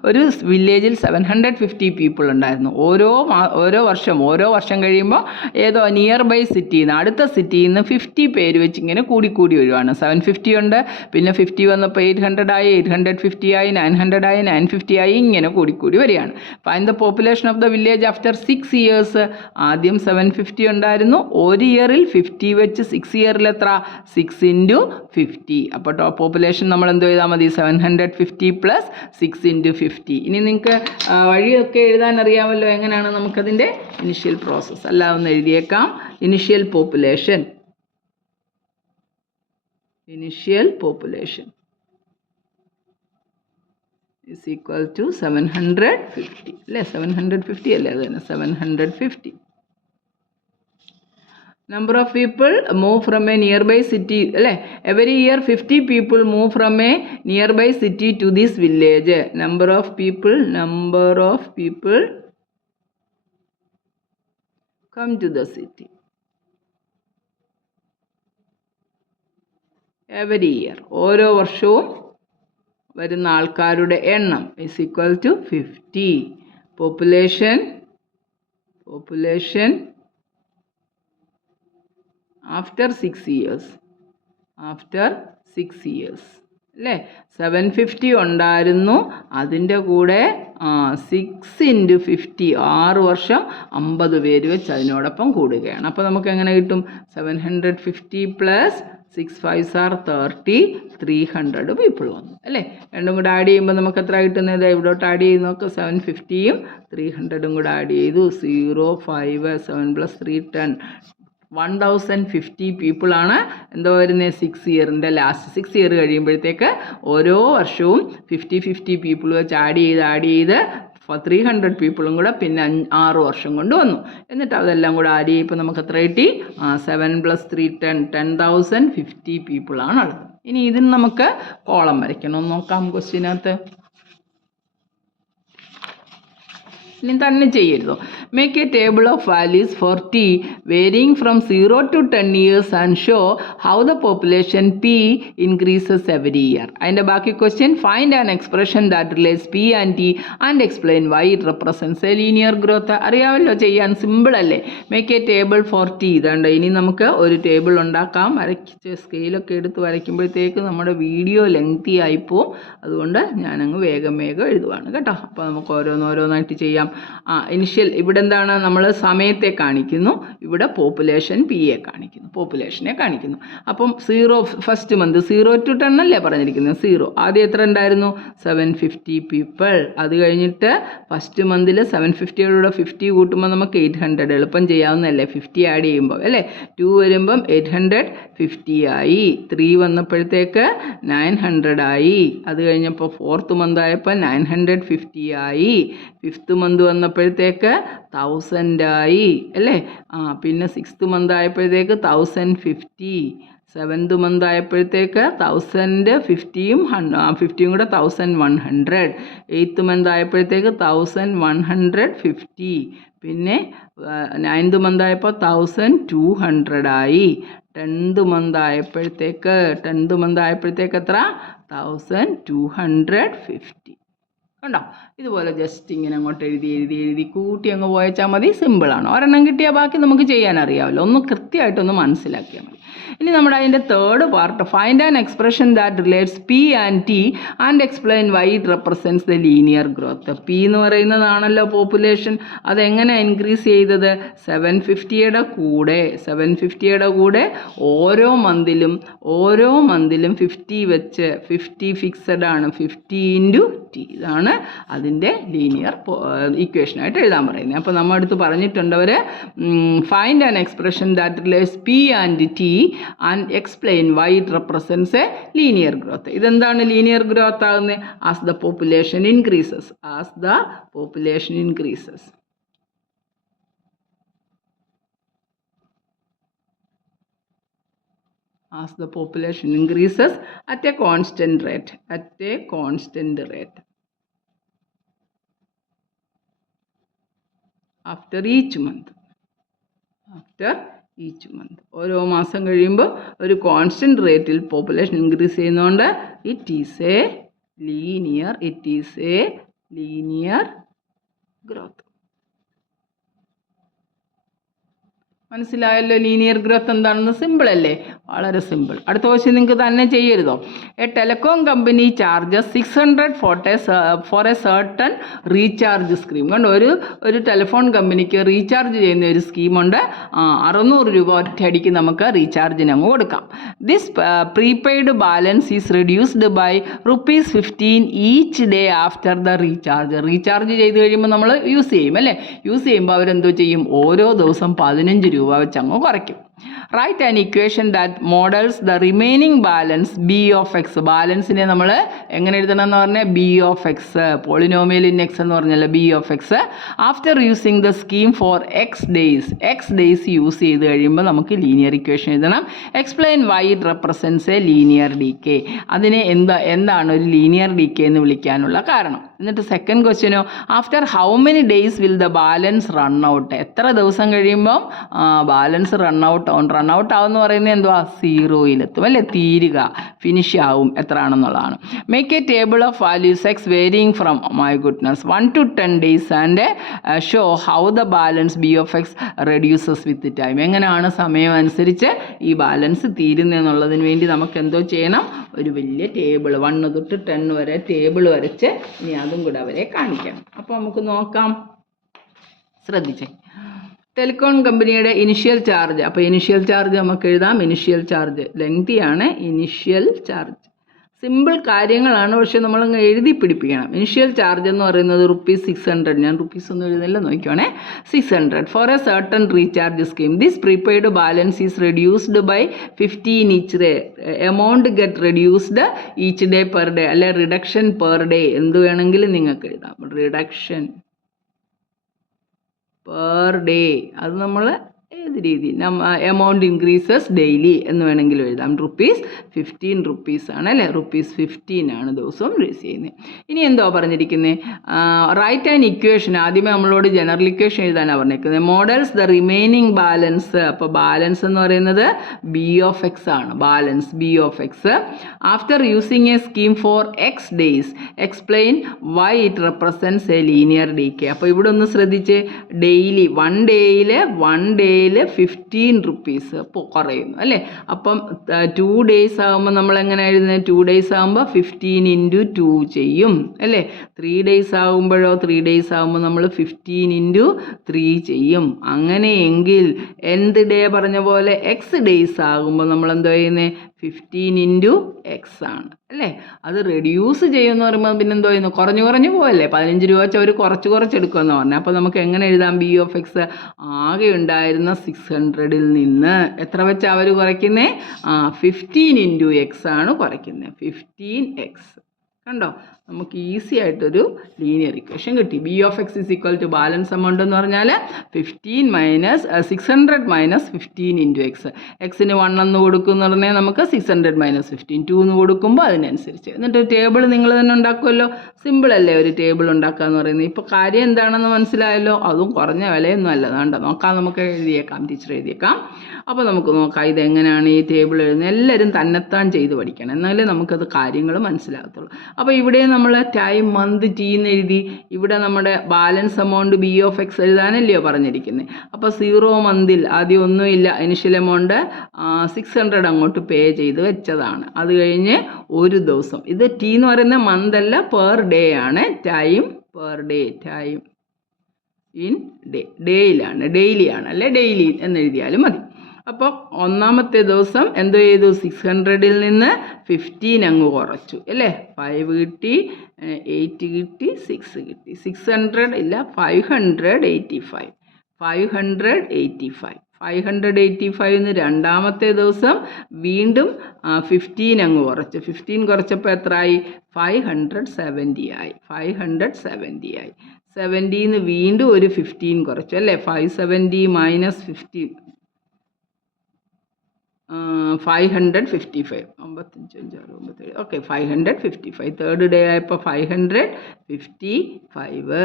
ഒരു വില്ലേജിൽ 750 പീപ്പിൾ ഉണ്ടായിരുന്നു. ഓരോ വർഷം കഴിയുമ്പോൾ ഏതോ നിയർ ബൈ സിറ്റിയിൽ നിന്ന്, അടുത്ത സിറ്റിയിൽ നിന്ന് 50 പേര് വെച്ച് ഇങ്ങനെ കൂടി വരുവാണ്. 750 ഉണ്ട്, പിന്നെ 50 വന്നപ്പോൾ 800 ആയി, 850 ആയി, 900 ആയി, 950 ആയി, ഇങ്ങനെ കൂടി വരികയാണ്. Find the population of the village after 6 years. ആദ്യം 750 ഉണ്ടായിരുന്നു. ഒരു ഇയറിൽ 50 വെച്ച് 6 ഇയറിൽ എത്ര? 6 ഇൻറ്റു 50. അപ്പോൾ പോപ്പുലേഷൻ നമ്മൾ എന്തോ ചെയ്താൽ മതി? 750 പ്ലസ് 6 ഇൻറ്റു 50. ഇനി നിങ്ങൾക്ക് വഴിയൊക്കെ എഴുതാൻ അറിയാമല്ലോ. എങ്ങനെയാണ് നമുക്കതിൻ്റെ ഇനിഷ്യൽ പ്രോസസ്സ് എല്ലാം ഒന്ന് എഴുതിയേക്കാം. Initial population is equal to 750 അല്ലേ? 750 അല്ലേ? അത് തന്നെ 750. Number of people move from a nearby city അല്ലേ? Every year 50 people move from a nearby city to this village. Number of people come to the city every year. ഓരോ വർഷവും വരുന്ന ആൾക്കാരുടെ എണ്ണം is equal to 50. Population after 6 years അല്ലേ? 750 ഉണ്ടായിരുന്നു, അതിൻ്റെ കൂടെ 6 ഇൻറ്റു 50 6 വർഷം 50 പേര് വെച്ച് അതിനോടൊപ്പം കൂടുകയാണ്. അപ്പോൾ നമുക്ക് എങ്ങനെ കിട്ടും? 750 പ്ലസ് 6 5s are 30, 300 പീപ്പിൾ വന്നു അല്ലേ? രണ്ടും കൂടെ ആഡ് ചെയ്യുമ്പോൾ നമുക്ക് എത്ര കിട്ടുന്നത്? ഇവിടോട്ട് ആഡ് ചെയ്ത് നോക്ക്. 750യും 300ഉം കൂടെ ആഡ് ചെയ്തു. 0 5 7 + 3 10. 1050 പീപ്പിളാണ് എന്തോ വരുന്നത്? 6 ഇയറിൻ്റെ ലാസ്റ്റ്. 6 ഇയർ കഴിയുമ്പോഴത്തേക്ക് ഓരോ വർഷവും 50 പീപ്പിൾ വെച്ച് ആഡ് ചെയ്ത് 300 പീപ്പിളും കൂടെ പിന്നെ 6 വർഷം കൊണ്ട് വന്നു. എന്നിട്ട് അതെല്ലാം കൂടെ ആഡ് ചെയ്യുമ്പോൾ നമുക്ക് എത്ര കിട്ടി? 7 + 3 10. 10,050 പീപ്പിളാണ് ഉള്ളത്. ഇനി ഇതിന് നമുക്ക് കോളം വരയ്ക്കണം. നോക്കാം ക്വസ്റ്റ്യനകത്ത്. ഇനി തന്നെ ചെയ്യരുതോ? Make a table of values for T varying from 0 to 10 years and show how the population P increases every year. അതിൻ്റെ ബാക്കി question find an expression that relates P and T and explain why it represents a linear growth. അറിയാമല്ലോ, ചെയ്യാൻ simple അല്ലേ. Make a table for T. ഇതാണ്ട് ഇനി നമുക്ക് ഒരു table ഉണ്ടാക്കാം. വരയ്ച്ച് സ്കെയിലൊക്കെ എടുത്ത് വരയ്ക്കുമ്പോഴത്തേക്ക് നമ്മുടെ വീഡിയോ ലെങ്തി ആയിപ്പോവും. അതുകൊണ്ട് ഞാനങ്ങ് വേഗം എഴുതുവാണ് കേട്ടോ. അപ്പോൾ നമുക്ക് ഓരോന്നായിട്ട് ചെയ്യാം. ഇനിഷ്യൽ ഇവിടെ എന്താണ്, നമ്മൾ സമയത്തെ കാണിക്കുന്നു, ഇവിടെ പോപ്പുലേഷൻ P-യെ കാണിക്കുന്നു, പോപ്പുലേഷനെ കാണിക്കുന്നു. അപ്പം 0 ഫസ്റ്റ് മന്ത് 0 to 10 അല്ലേ പറഞ്ഞിരിക്കുന്നത്. 0 ആദ്യം എത്ര ഉണ്ടായിരുന്നു, 750 പീപ്പിൾ. അത് കഴിഞ്ഞിട്ട് ഫസ്റ്റ് മന്തിൽ 750യോടെ 50 കൂട്ടുമ്പോൾ നമുക്ക് 800 എളുപ്പം ചെയ്യാവുന്നതല്ലേ, 50 ആഡ് ചെയ്യുമ്പോൾ അല്ലേ. 2 വരുമ്പം 850 ആയി. 3 വന്നപ്പോഴത്തേക്ക് 900 ആയി. അത് കഴിഞ്ഞപ്പോൾ 4th മന്ത് ആയപ്പോൾ 950 ആയി. 5th മന്ത് വന്നപ്പോഴത്തേക്ക് 1000 ആയി അല്ലേ. പിന്നെ 6th മന്ത് ആയപ്പോഴത്തേക്ക് 1050. 7th മന്ത് ആയപ്പോഴത്തേക്ക് 1050യും 50യും കൂടെ 1100. 8th മന്ത് ആയപ്പോഴത്തേക്ക് 1150. പിന്നെ 9th മന്ത് ആയപ്പോൾ 1200 ആയി. 10th മന്ത് ആയപ്പോഴത്തേക്ക് എത്ര, 1250. കണ്ടോ, ഇതുപോലെ ജസ്റ്റ് ഇങ്ങനെ അങ്ങോട്ട് എഴുതി കൂട്ടി അങ്ങ് പോയച്ചാൽ മതി. സിമ്പിളാണ്. ഒരെണ്ണം കിട്ടിയാൽ ബാക്കി നമുക്ക് ചെയ്യാൻ അറിയാമല്ലോ. ഒന്ന് കൃത്യമായിട്ടൊന്ന് മനസ്സിലാക്കിയാൽ മതി. ഇനി നമ്മുടെ അതിൻ്റെ third part, find an expression that relates P and T and explain why it represents the linear growth. P എന്ന് പറയുന്നതാണല്ലോ പോപ്പുലേഷൻ. അതെങ്ങനെ ഇൻക്രീസ് ചെയ്തത്, 750യുടെ കൂടെ ഓരോ മന്തിലും 50 വെച്ച്, 50 ഫിക്സഡ് ആണ്, 50 × T. ഇതാണ് അതിൻ്റെ ലീനിയർ ഇക്വേഷനായിട്ട് എഴുതാൻ പറയുന്നത്. അപ്പോൾ നമ്മൾ അടുത്ത് പറഞ്ഞിട്ടുണ്ട് അവർ, find an expression that relates P and T and explain why it represents a linear growth. ഇതെന്താണ് ലീനിയർ ഗ്രോത്ത് ആകുന്നത്, as the population increases. As the population increases at a constant rate. After each month. ഓരോ മാസം കഴിയുമ്പോൾ ഒരു constant റേറ്റിൽ population increase ചെയ്യുന്നതുകൊണ്ട് it is a linear growth. മനസ്സിലായല്ലോ linear growth എന്താണെന്ന്. സിമ്പിൾ അല്ലേ, വളരെ സിമ്പിൾ. അടുത്ത ക്വസ്റ്റ്യൻ നിങ്ങൾക്ക് തന്നെ ചെയ്യരുതോ. A telecom company charges 600 for a certain recharge scheme. കണ്ടോ, ഒരു ടെലിഫോൺ കമ്പനിക്ക് റീചാർജ് ചെയ്യുന്ന ഒരു സ്കീമുണ്ട്. 600 രൂപ ഒറ്റയടിക്ക് നമുക്ക് റീചാർജിന് അങ്ങ് കൊടുക്കാം. This prepaid balance is reduced by ₹15 each day after the recharge ചെയ്ത് കഴിയുമ്പോൾ നമ്മൾ യൂസ് ചെയ്യും അല്ലേ. യൂസ് ചെയ്യുമ്പോൾ അവരെന്തോ ചെയ്യും, ഓരോ ദിവസം 15 രൂപ വെച്ച് അങ്ങ് കുറയ്ക്കും. Write an equation that models the remaining balance B of X. ബാലൻസിനെ നമ്മൾ എങ്ങനെ എഴുതണം എന്ന് പറഞ്ഞാൽ B of X, polynomial in X എന്ന് പറഞ്ഞാൽ B of X. After using the scheme for X days use ചെയ്ത് കഴിയുമ്പോൾ നമുക്ക് ലീനിയർ ഇക്വേഷൻ എഴുതണം. Explain why it represents a linear decay. അതിനെ എന്താണ് ഒരു ലീനിയർ ഡീകേ എന്ന് വിളിക്കാനുള്ള കാരണം. എന്നിട്ട് സെക്കൻഡ് ക്വസ്റ്റ്യനോ, after how many days will the balance run out. എത്ര ദിവസം കഴിയുമ്പം ബാലൻസ് റൺ ഔട്ട് ആവുമെന്ന് പറയുന്നത് എന്തുവാ, 0-ലെത്തും അല്ലേ, തീരുക, ഫിനിഷ് ആവും എത്ര ആണെന്നുള്ളതാണ്. Make a table of values X varying from 1 to 10 days and show how the balance B of X reduces with time. എങ്ങനെയാണ് സമയം അനുസരിച്ച് ഈ ബാലൻസ് തീരുന്നതെന്നുള്ളതിന് വേണ്ടി നമുക്ക് എന്തോ ചെയ്യണം, ഒരു വലിയ ടേബിൾ 1 തൊട്ട് 10 വരെ ടേബിൾ വരച്ച് ഇനി അതും കൂടെ അവരെ കാണിക്കണം. അപ്പോൾ നമുക്ക് നോക്കാം, ശ്രദ്ധിച്ചേ. ടെലികോം കമ്പനിയുടെ ഇനിഷ്യൽ ചാർജ്. അപ്പോൾ ഇനിഷ്യൽ ചാർജ് നമുക്ക് എഴുതാം. ഇനിഷ്യൽ ചാർജ് ലെങ്തിയാണ്. ഇനിഷ്യൽ ചാർജ് സിമ്പിൾ കാര്യങ്ങളാണ്, പക്ഷെ നമ്മളങ്ങ് എഴുതി പിടിപ്പിക്കണം. ഇനിഷ്യൽ ചാർജ് എന്ന് പറയുന്നത് ₹600. ഞാൻ റുപ്പീസ് ഒന്നും എഴുതുന്നില്ല, നോക്കിക്കോണേ. 600 for a certain recharge scheme. This prepaid balance is reduced by 15 each day. Amount get reduced each day per day, അല്ലെ റിഡക്ഷൻ പെർ ഡേ, എന്ത് വേണമെങ്കിലും നിങ്ങൾക്ക് എഴുതാം. റിഡക്ഷൻ പെർ ഡേ അത് നമ്മൾ ഏത് രീതി എമൗണ്ട് ഇൻക്രീസസ് ഡെയിലി എന്ന് വേണമെങ്കിലും എഴുതാം. ₹15 ആണ് അല്ലേ, ₹15 ആണ് ദിവസവും റേസ് ചെയ്യുന്നത്. ഇനി എന്തോ പറഞ്ഞിരിക്കുന്നത്, റൈറ്റ് ആൻഡ് ഇക്വേഷൻ. ആദ്യമേ നമ്മളോട് ജനറൽ ഇക്വേഷൻ എഴുതാനാണ് പറഞ്ഞിരിക്കുന്നത്. Models the remaining balance. അപ്പോൾ ബാലൻസ് എന്ന് പറയുന്നത് B(x) ആണ്. Balance B(x). After using A scheme for X days explain why it represents a linear decay. അപ്പോൾ ഇവിടെ ഒന്ന് ശ്രദ്ധിച്ച്, ഡെയിലി വൺ ഡേയിൽ ₹15 കുറയുന്നു അല്ലേ. അപ്പം 2 days ആകുമ്പോൾ നമ്മൾ എങ്ങനെ എഴുതുന്നത്, 2 days ആകുമ്പോൾ 15 × 2 ചെയ്യും അല്ലേ. 3 days ആകുമ്പോഴോ, 3 days ആകുമ്പോൾ നമ്മൾ 15 × 3 ചെയ്യും. അങ്ങനെയെങ്കിൽ എന്ത് ഡേ പറഞ്ഞ പോലെ എക്സ് ഡേയ്സ് ആകുമ്പോൾ നമ്മൾ എന്തോ ചെയ്യുന്നത്, 15 × x ആണ് അല്ലേ. അത് റെഡ്യൂസ് ചെയ്യുമെന്ന് പറയുമ്പോൾ പിന്നെ എന്തോ ചെയ്യുന്നു, കുറഞ്ഞു പോകല്ലേ. 15 രൂപ വെച്ച് അവർ കുറച്ചെടുക്കുമെന്ന് പറഞ്ഞാൽ. അപ്പോൾ നമുക്ക് എങ്ങനെ എഴുതാം, B(x) ആകെ ഉണ്ടായിരുന്ന 600-ൽ നിന്ന് എത്ര വെച്ച് അവർ കുറയ്ക്കുന്നത്, 15 × x ആണ് കുറയ്ക്കുന്നത്. 15x. കണ്ടോ, നമുക്ക് ഈസി ആയിട്ടൊരു ലീനിയർ ഇക്വേഷൻ കിട്ടി. B(x) = ബാലൻസ് എമൗണ്ട് എന്ന് പറഞ്ഞാൽ 600 - 15 × x. എക്സിന് 1 എന്ന് കൊടുക്കുമെന്ന് പറഞ്ഞാൽ നമുക്ക് 600 - 15, 2 എന്ന് കൊടുക്കുമ്പോൾ അതിനനുസരിച്ച്. എന്നിട്ട് ടേബിൾ നിങ്ങൾ തന്നെ ഉണ്ടാക്കുമല്ലോ. സിമ്പിൾ അല്ലേ ഒരു ടേബിൾ ഉണ്ടാക്കുക എന്ന് പറയുന്നത്. ഇപ്പോൾ കാര്യം എന്താണെന്ന് മനസ്സിലായല്ലോ. അതും കുറഞ്ഞ വിലയൊന്നും അല്ല. വേണ്ട, നോക്കാം, നമുക്ക് എഴുതിയേക്കാം, ടീച്ചർ എഴുതിയേക്കാം. അപ്പോൾ നമുക്ക് നോക്കാം ഇതെങ്ങനെയാണ് ഈ ടേബിൾ എഴുതുന്നത്. എല്ലാവരും തന്നെത്താൻ ചെയ്ത് പഠിക്കണം, എന്നാലേ നമുക്കത് കാര്യങ്ങൾ മനസ്സിലാകത്തുള്ളൂ. അപ്പോൾ ഇവിടെ നമ്മൾ ടൈം, മന്ത്, എന്ന് എഴുതി. ഇവിടെ നമ്മുടെ ബാലൻസ് എമൗണ്ട് B(x) എഴുതാനല്ലയോ പറഞ്ഞിരിക്കുന്നത്. അപ്പോൾ 0 മന്തിൽ ആദ്യം ഒന്നുമില്ല, ഇനിഷ്യൽ എമൗണ്ട് 600 അങ്ങോട്ട് പേ ചെയ്ത് വെച്ചതാണ്. അത് കഴിഞ്ഞ് ഒരു ദിവസം, ഇത് T എന്ന് പറയുന്നത് മന്ത് അല്ല, പെർ ഡേ ആണ്. Time per day, time in day, ഡേയിലാണ്, ഡെയിലിയാണ് അല്ലേ, ഡെയിലി എന്നെഴുതിയാലും മതി. അപ്പോൾ ഒന്നാമത്തെ ദിവസം എന്തോ ചെയ്തു, 600-ൽ നിന്ന് 15 അങ്ങ് കുറച്ചു അല്ലേ. 5 കിട്ടി, 8 കിട്ടി, 6 കിട്ടി. 600 ഇല്ല, 585. 585 രണ്ടാമത്തെ ദിവസം വീണ്ടും 15 അങ്ങ് കുറച്ചു. 15 കുറച്ചപ്പോൾ എത്രയായി, 570 ആയി. 570 ആയി. 70-ന്ന് വീണ്ടും ഒരു 15 കുറച്ചു അല്ലേ. 570 - 15, 555. 95, ഓക്കെ, 555. തേർഡ് ഡേ ആയപ്പോൾ 555.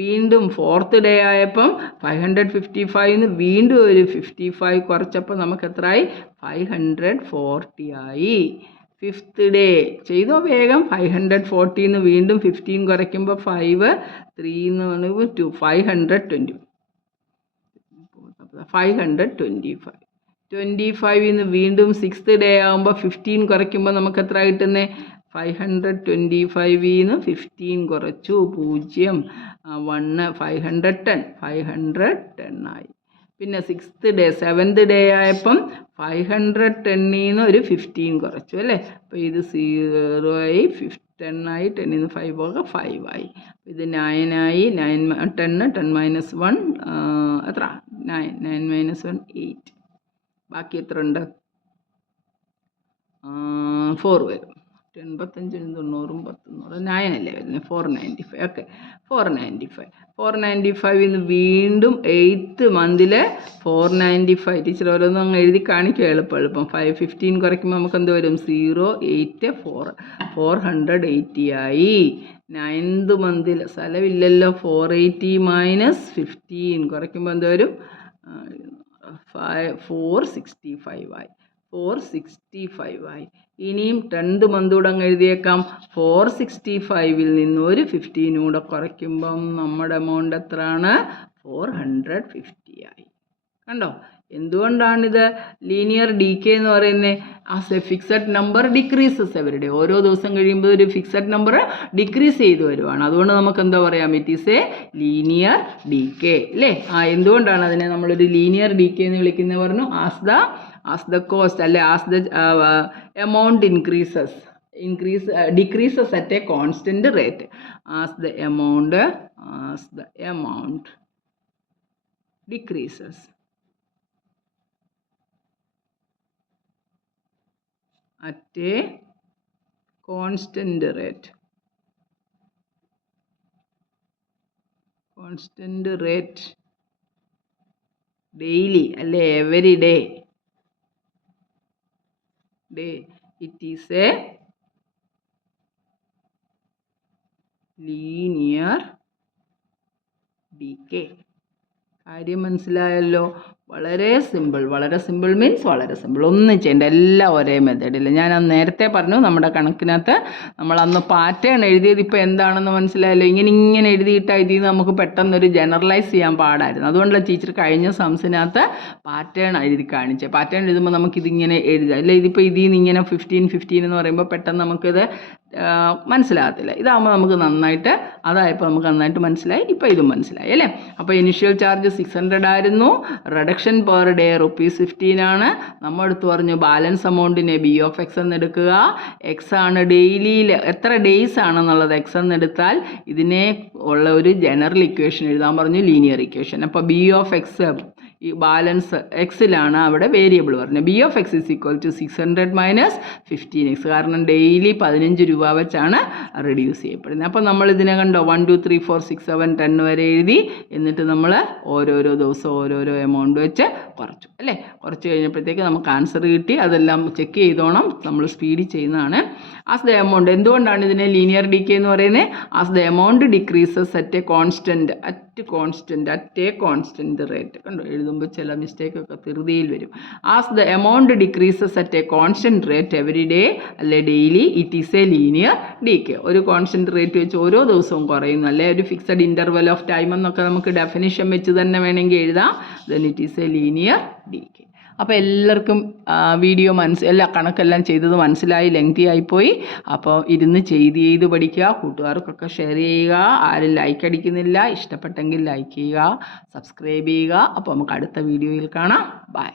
വീണ്ടും ഫോർത്ത് ഡേ ആയപ്പം 555-ന്ന് വീണ്ടും ഒരു 55 കുറച്ചപ്പോൾ നമുക്ക് എത്രയായി, 540 ആയി. ഫിഫ്ത്ത് ഡേ ചെയ്തോ വേഗം. 540-ന്ന് വീണ്ടും 15 കുറയ്ക്കുമ്പോൾ 5, 3 2, 520. 525. 25-ന്ന് വീണ്ടും സിക്സ്ത് ഡേ ആകുമ്പോൾ 15 കുറയ്ക്കുമ്പോൾ നമുക്ക് എത്ര കിട്ടുന്നത്, 525-ന്ന് 15 കുറച്ചു, 0, 1, 510 ആയി. പിന്നെ സിക്സ്ത് ഡേ, സെവൻത് ഡേ ആയപ്പം 510-ന്ന് ഒരു 15 കുറച്ചു അല്ലേ. അപ്പോൾ ഇത് 0 ആയി, 10 ആയി, 10-ന്ന് 5 പോകെ 5 ആയി. ഇത് 9 ആയി. 9, 10, 10 - 1 എത്ര, 9, 9 - 1 8. ബാക്കി എത്ര ഉണ്ട്, 4 വരും. 85, 90, 10, 9 അല്ലേ വരുന്നത്. 495. ഓക്കെ, 495-ന്ന് വീണ്ടും 8th മന്തിൽ 495. ടീച്ചർ ഓരോന്നും അങ്ങ് എഴുതി കാണിക്കുക എളുപ്പം. 515 കുറയ്ക്കുമ്പോൾ നമുക്ക് എന്ത് വരും, 0, 8, 4, 480 ആയി. 9th മന്തിൽ സ്ഥലമില്ലല്ലോ, 480 - 15 കുറയ്ക്കുമ്പോൾ എന്ത് വരും, 465 ആയി. 465 ആയി. ഇനിയും 10th മന്ത് കൂടെ അങ്ങ് എഴുതിയേക്കാം. 465-ൽ നിന്ന് ഒരു 15 കൂടെ കുറയ്ക്കുമ്പം നമ്മുടെ എമൗണ്ട് എത്രയാണ്, 450 ആയി. കണ്ടോ, എന്തുകൊണ്ടാണിത് ലീനിയർ ഡീകെ എന്ന് പറയുന്നത്? As A fixed number decreases every day. ഓരോ ദിവസം കഴിയുമ്പോൾ ഒരു ഫിക്സഡ് നമ്പർ ഡിക്രീസ് ചെയ്ത് വരുവാണ്. അതുകൊണ്ട് നമുക്ക് എന്താ പറയാം, it is a linear decay അല്ലേ. എന്തുകൊണ്ടാണ് അതിനെ നമ്മളൊരു ലീനിയർ ഡീകെ എന്ന് വിളിക്കുന്നത് പറഞ്ഞു? ആസ് ദ കോസ്റ്റ് അല്ലെ, as the amount decreases at a constant rate. As the amount decreases at a constant rate, daily അല്ലേ, every day. It is a linear decay. കാര്യം മനസ്സിലായല്ലോ? വളരെ സിമ്പിൾ മീൻസ് വളരെ simple. ഒന്നും ചെയ്യേണ്ട, എല്ലാം ഒരേ മെത്തേഡിൽ. ഞാൻ അന്ന് നേരത്തെ പറഞ്ഞു നമ്മുടെ കണക്കിനകത്ത് നമ്മൾ അന്ന് പാറ്റേൺ എഴുതിയത് ഇപ്പോൾ എന്താണെന്ന് മനസ്സിലായല്ലോ? ഇങ്ങനെ എഴുതിയിട്ടാൽ ഇതിൽ നിന്ന് നമുക്ക് പെട്ടെന്നൊരു ജനറലൈസ് ചെയ്യാൻ പാടായിരുന്നു. അതുകൊണ്ടല്ല ടീച്ചർ കഴിഞ്ഞ സംസിനകത്ത് പാറ്റേൺ എഴുതി കാണിച്ചത്. പാറ്റേൺ എഴുതുമ്പോൾ നമുക്കിതിങ്ങനെ എഴുതാം അല്ലേ. ഇതിപ്പോൾ ഇതിൽ നിന്ന് ഇങ്ങനെ 15 എന്ന് പറയുമ്പോൾ പെട്ടെന്ന് നമുക്കിത് മനസ്സിലാകത്തില്ല. ഇതാകുമ്പോൾ നമുക്ക് നന്നായിട്ട്, അതായപ്പോൾ നമുക്ക് നന്നായിട്ട് മനസ്സിലായി. ഇപ്പോൾ ഇതും മനസ്സിലായി അല്ലേ. അപ്പോൾ ഇനിഷ്യൽ ചാർജ് 600 ആയിരുന്നു. റിഡക്ഷൻ പെർ ഡേ ₹15 ആണ്. നമ്മൾ എടുത്ത് പറഞ്ഞു ബാലൻസ് എമൗണ്ടിനെ B(x) എന്ന് എടുക്കുക. എക്സ് ആണ് ഡെയിലിയിൽ എത്ര ഡേയ്സ് ആണെന്നുള്ളത് എക്സ് എന്ന് എടുത്താൽ ഇതിനെ ഉള്ള ഒരു ജനറൽ ഇക്വേഷൻ എഴുതാൻ പറഞ്ഞു, ലീനിയർ ഇക്വേഷൻ. അപ്പോൾ B(x) ഈ ബാലൻസ് എക്സിലാണ് അവിടെ വേരിയബിൾ പറഞ്ഞത്. B(x) = 600 - 15x. കാരണം ഡെയിലി 15 രൂപ വെച്ചാണ് റെഡ്യൂസ് ചെയ്യപ്പെടുന്നത്. അപ്പോൾ നമ്മൾ ഇതിനെ കണ്ടോ 1 2 3 4 6 7 10 വരെ എഴുതി. എന്നിട്ട് നമ്മൾ ഓരോരോ ദിവസം ഓരോരോ എമൗണ്ട് വെച്ച് കുറച്ചു അല്ലേ. കുറച്ച് കഴിഞ്ഞപ്പോഴത്തേക്ക് നമുക്ക് ആൻസർ കിട്ടി. അതെല്ലാം ചെക്ക് ചെയ്തോണം, നമ്മൾ സ്പീഡിൽ ചെയ്യുന്നതാണ്. ആസ് ദ എമൗണ്ട്, എന്തുകൊണ്ടാണ് ഇതിനെ ലീനിയർ ഡീകേ എന്ന് പറയുന്നത്? As the amount decreases at a constant rate. കണ്ടോ, എഴുതുമ്പോൾ ചില മിസ്റ്റേക്കൊക്കെ ധൃതിയിൽ വരും. As the amount decreases at a constant rate every day അല്ലെ daily, it is a linear decay. ഒരു കോൺസ്റ്റൻറ്റ് റേറ്റ് വെച്ച് ഓരോ ദിവസവും കുറയുന്നു അല്ലെ, ഒരു ഫിക്സഡ് ഇൻ്റർവൽ ഓഫ് ടൈം എന്നൊക്കെ നമുക്ക് ഡെഫിനിഷൻ വെച്ച് തന്നെ വേണമെങ്കിൽ എഴുതാം. Then it is a linear decay. അപ്പോൾ എല്ലാവർക്കും വീഡിയോ എല്ലാ കണക്കെല്ലാം ചെയ്തത് മനസ്സിലായി. ലെങ്തി ആയിപ്പോയി. അപ്പോൾ ഇരുന്ന് ചെയ്ത് പഠിക്കുക. കൂട്ടുകാർക്കൊക്കെ ഷെയർ ചെയ്യുക. ആരും ലൈക്ക് അടിക്കുന്നില്ല, ഇഷ്ടപ്പെട്ടെങ്കിൽ ലൈക്ക് ചെയ്യുക, സബ്സ്ക്രൈബ് ചെയ്യുക. അപ്പോൾ നമുക്ക് അടുത്ത വീഡിയോയിൽ കാണാം. ബൈ.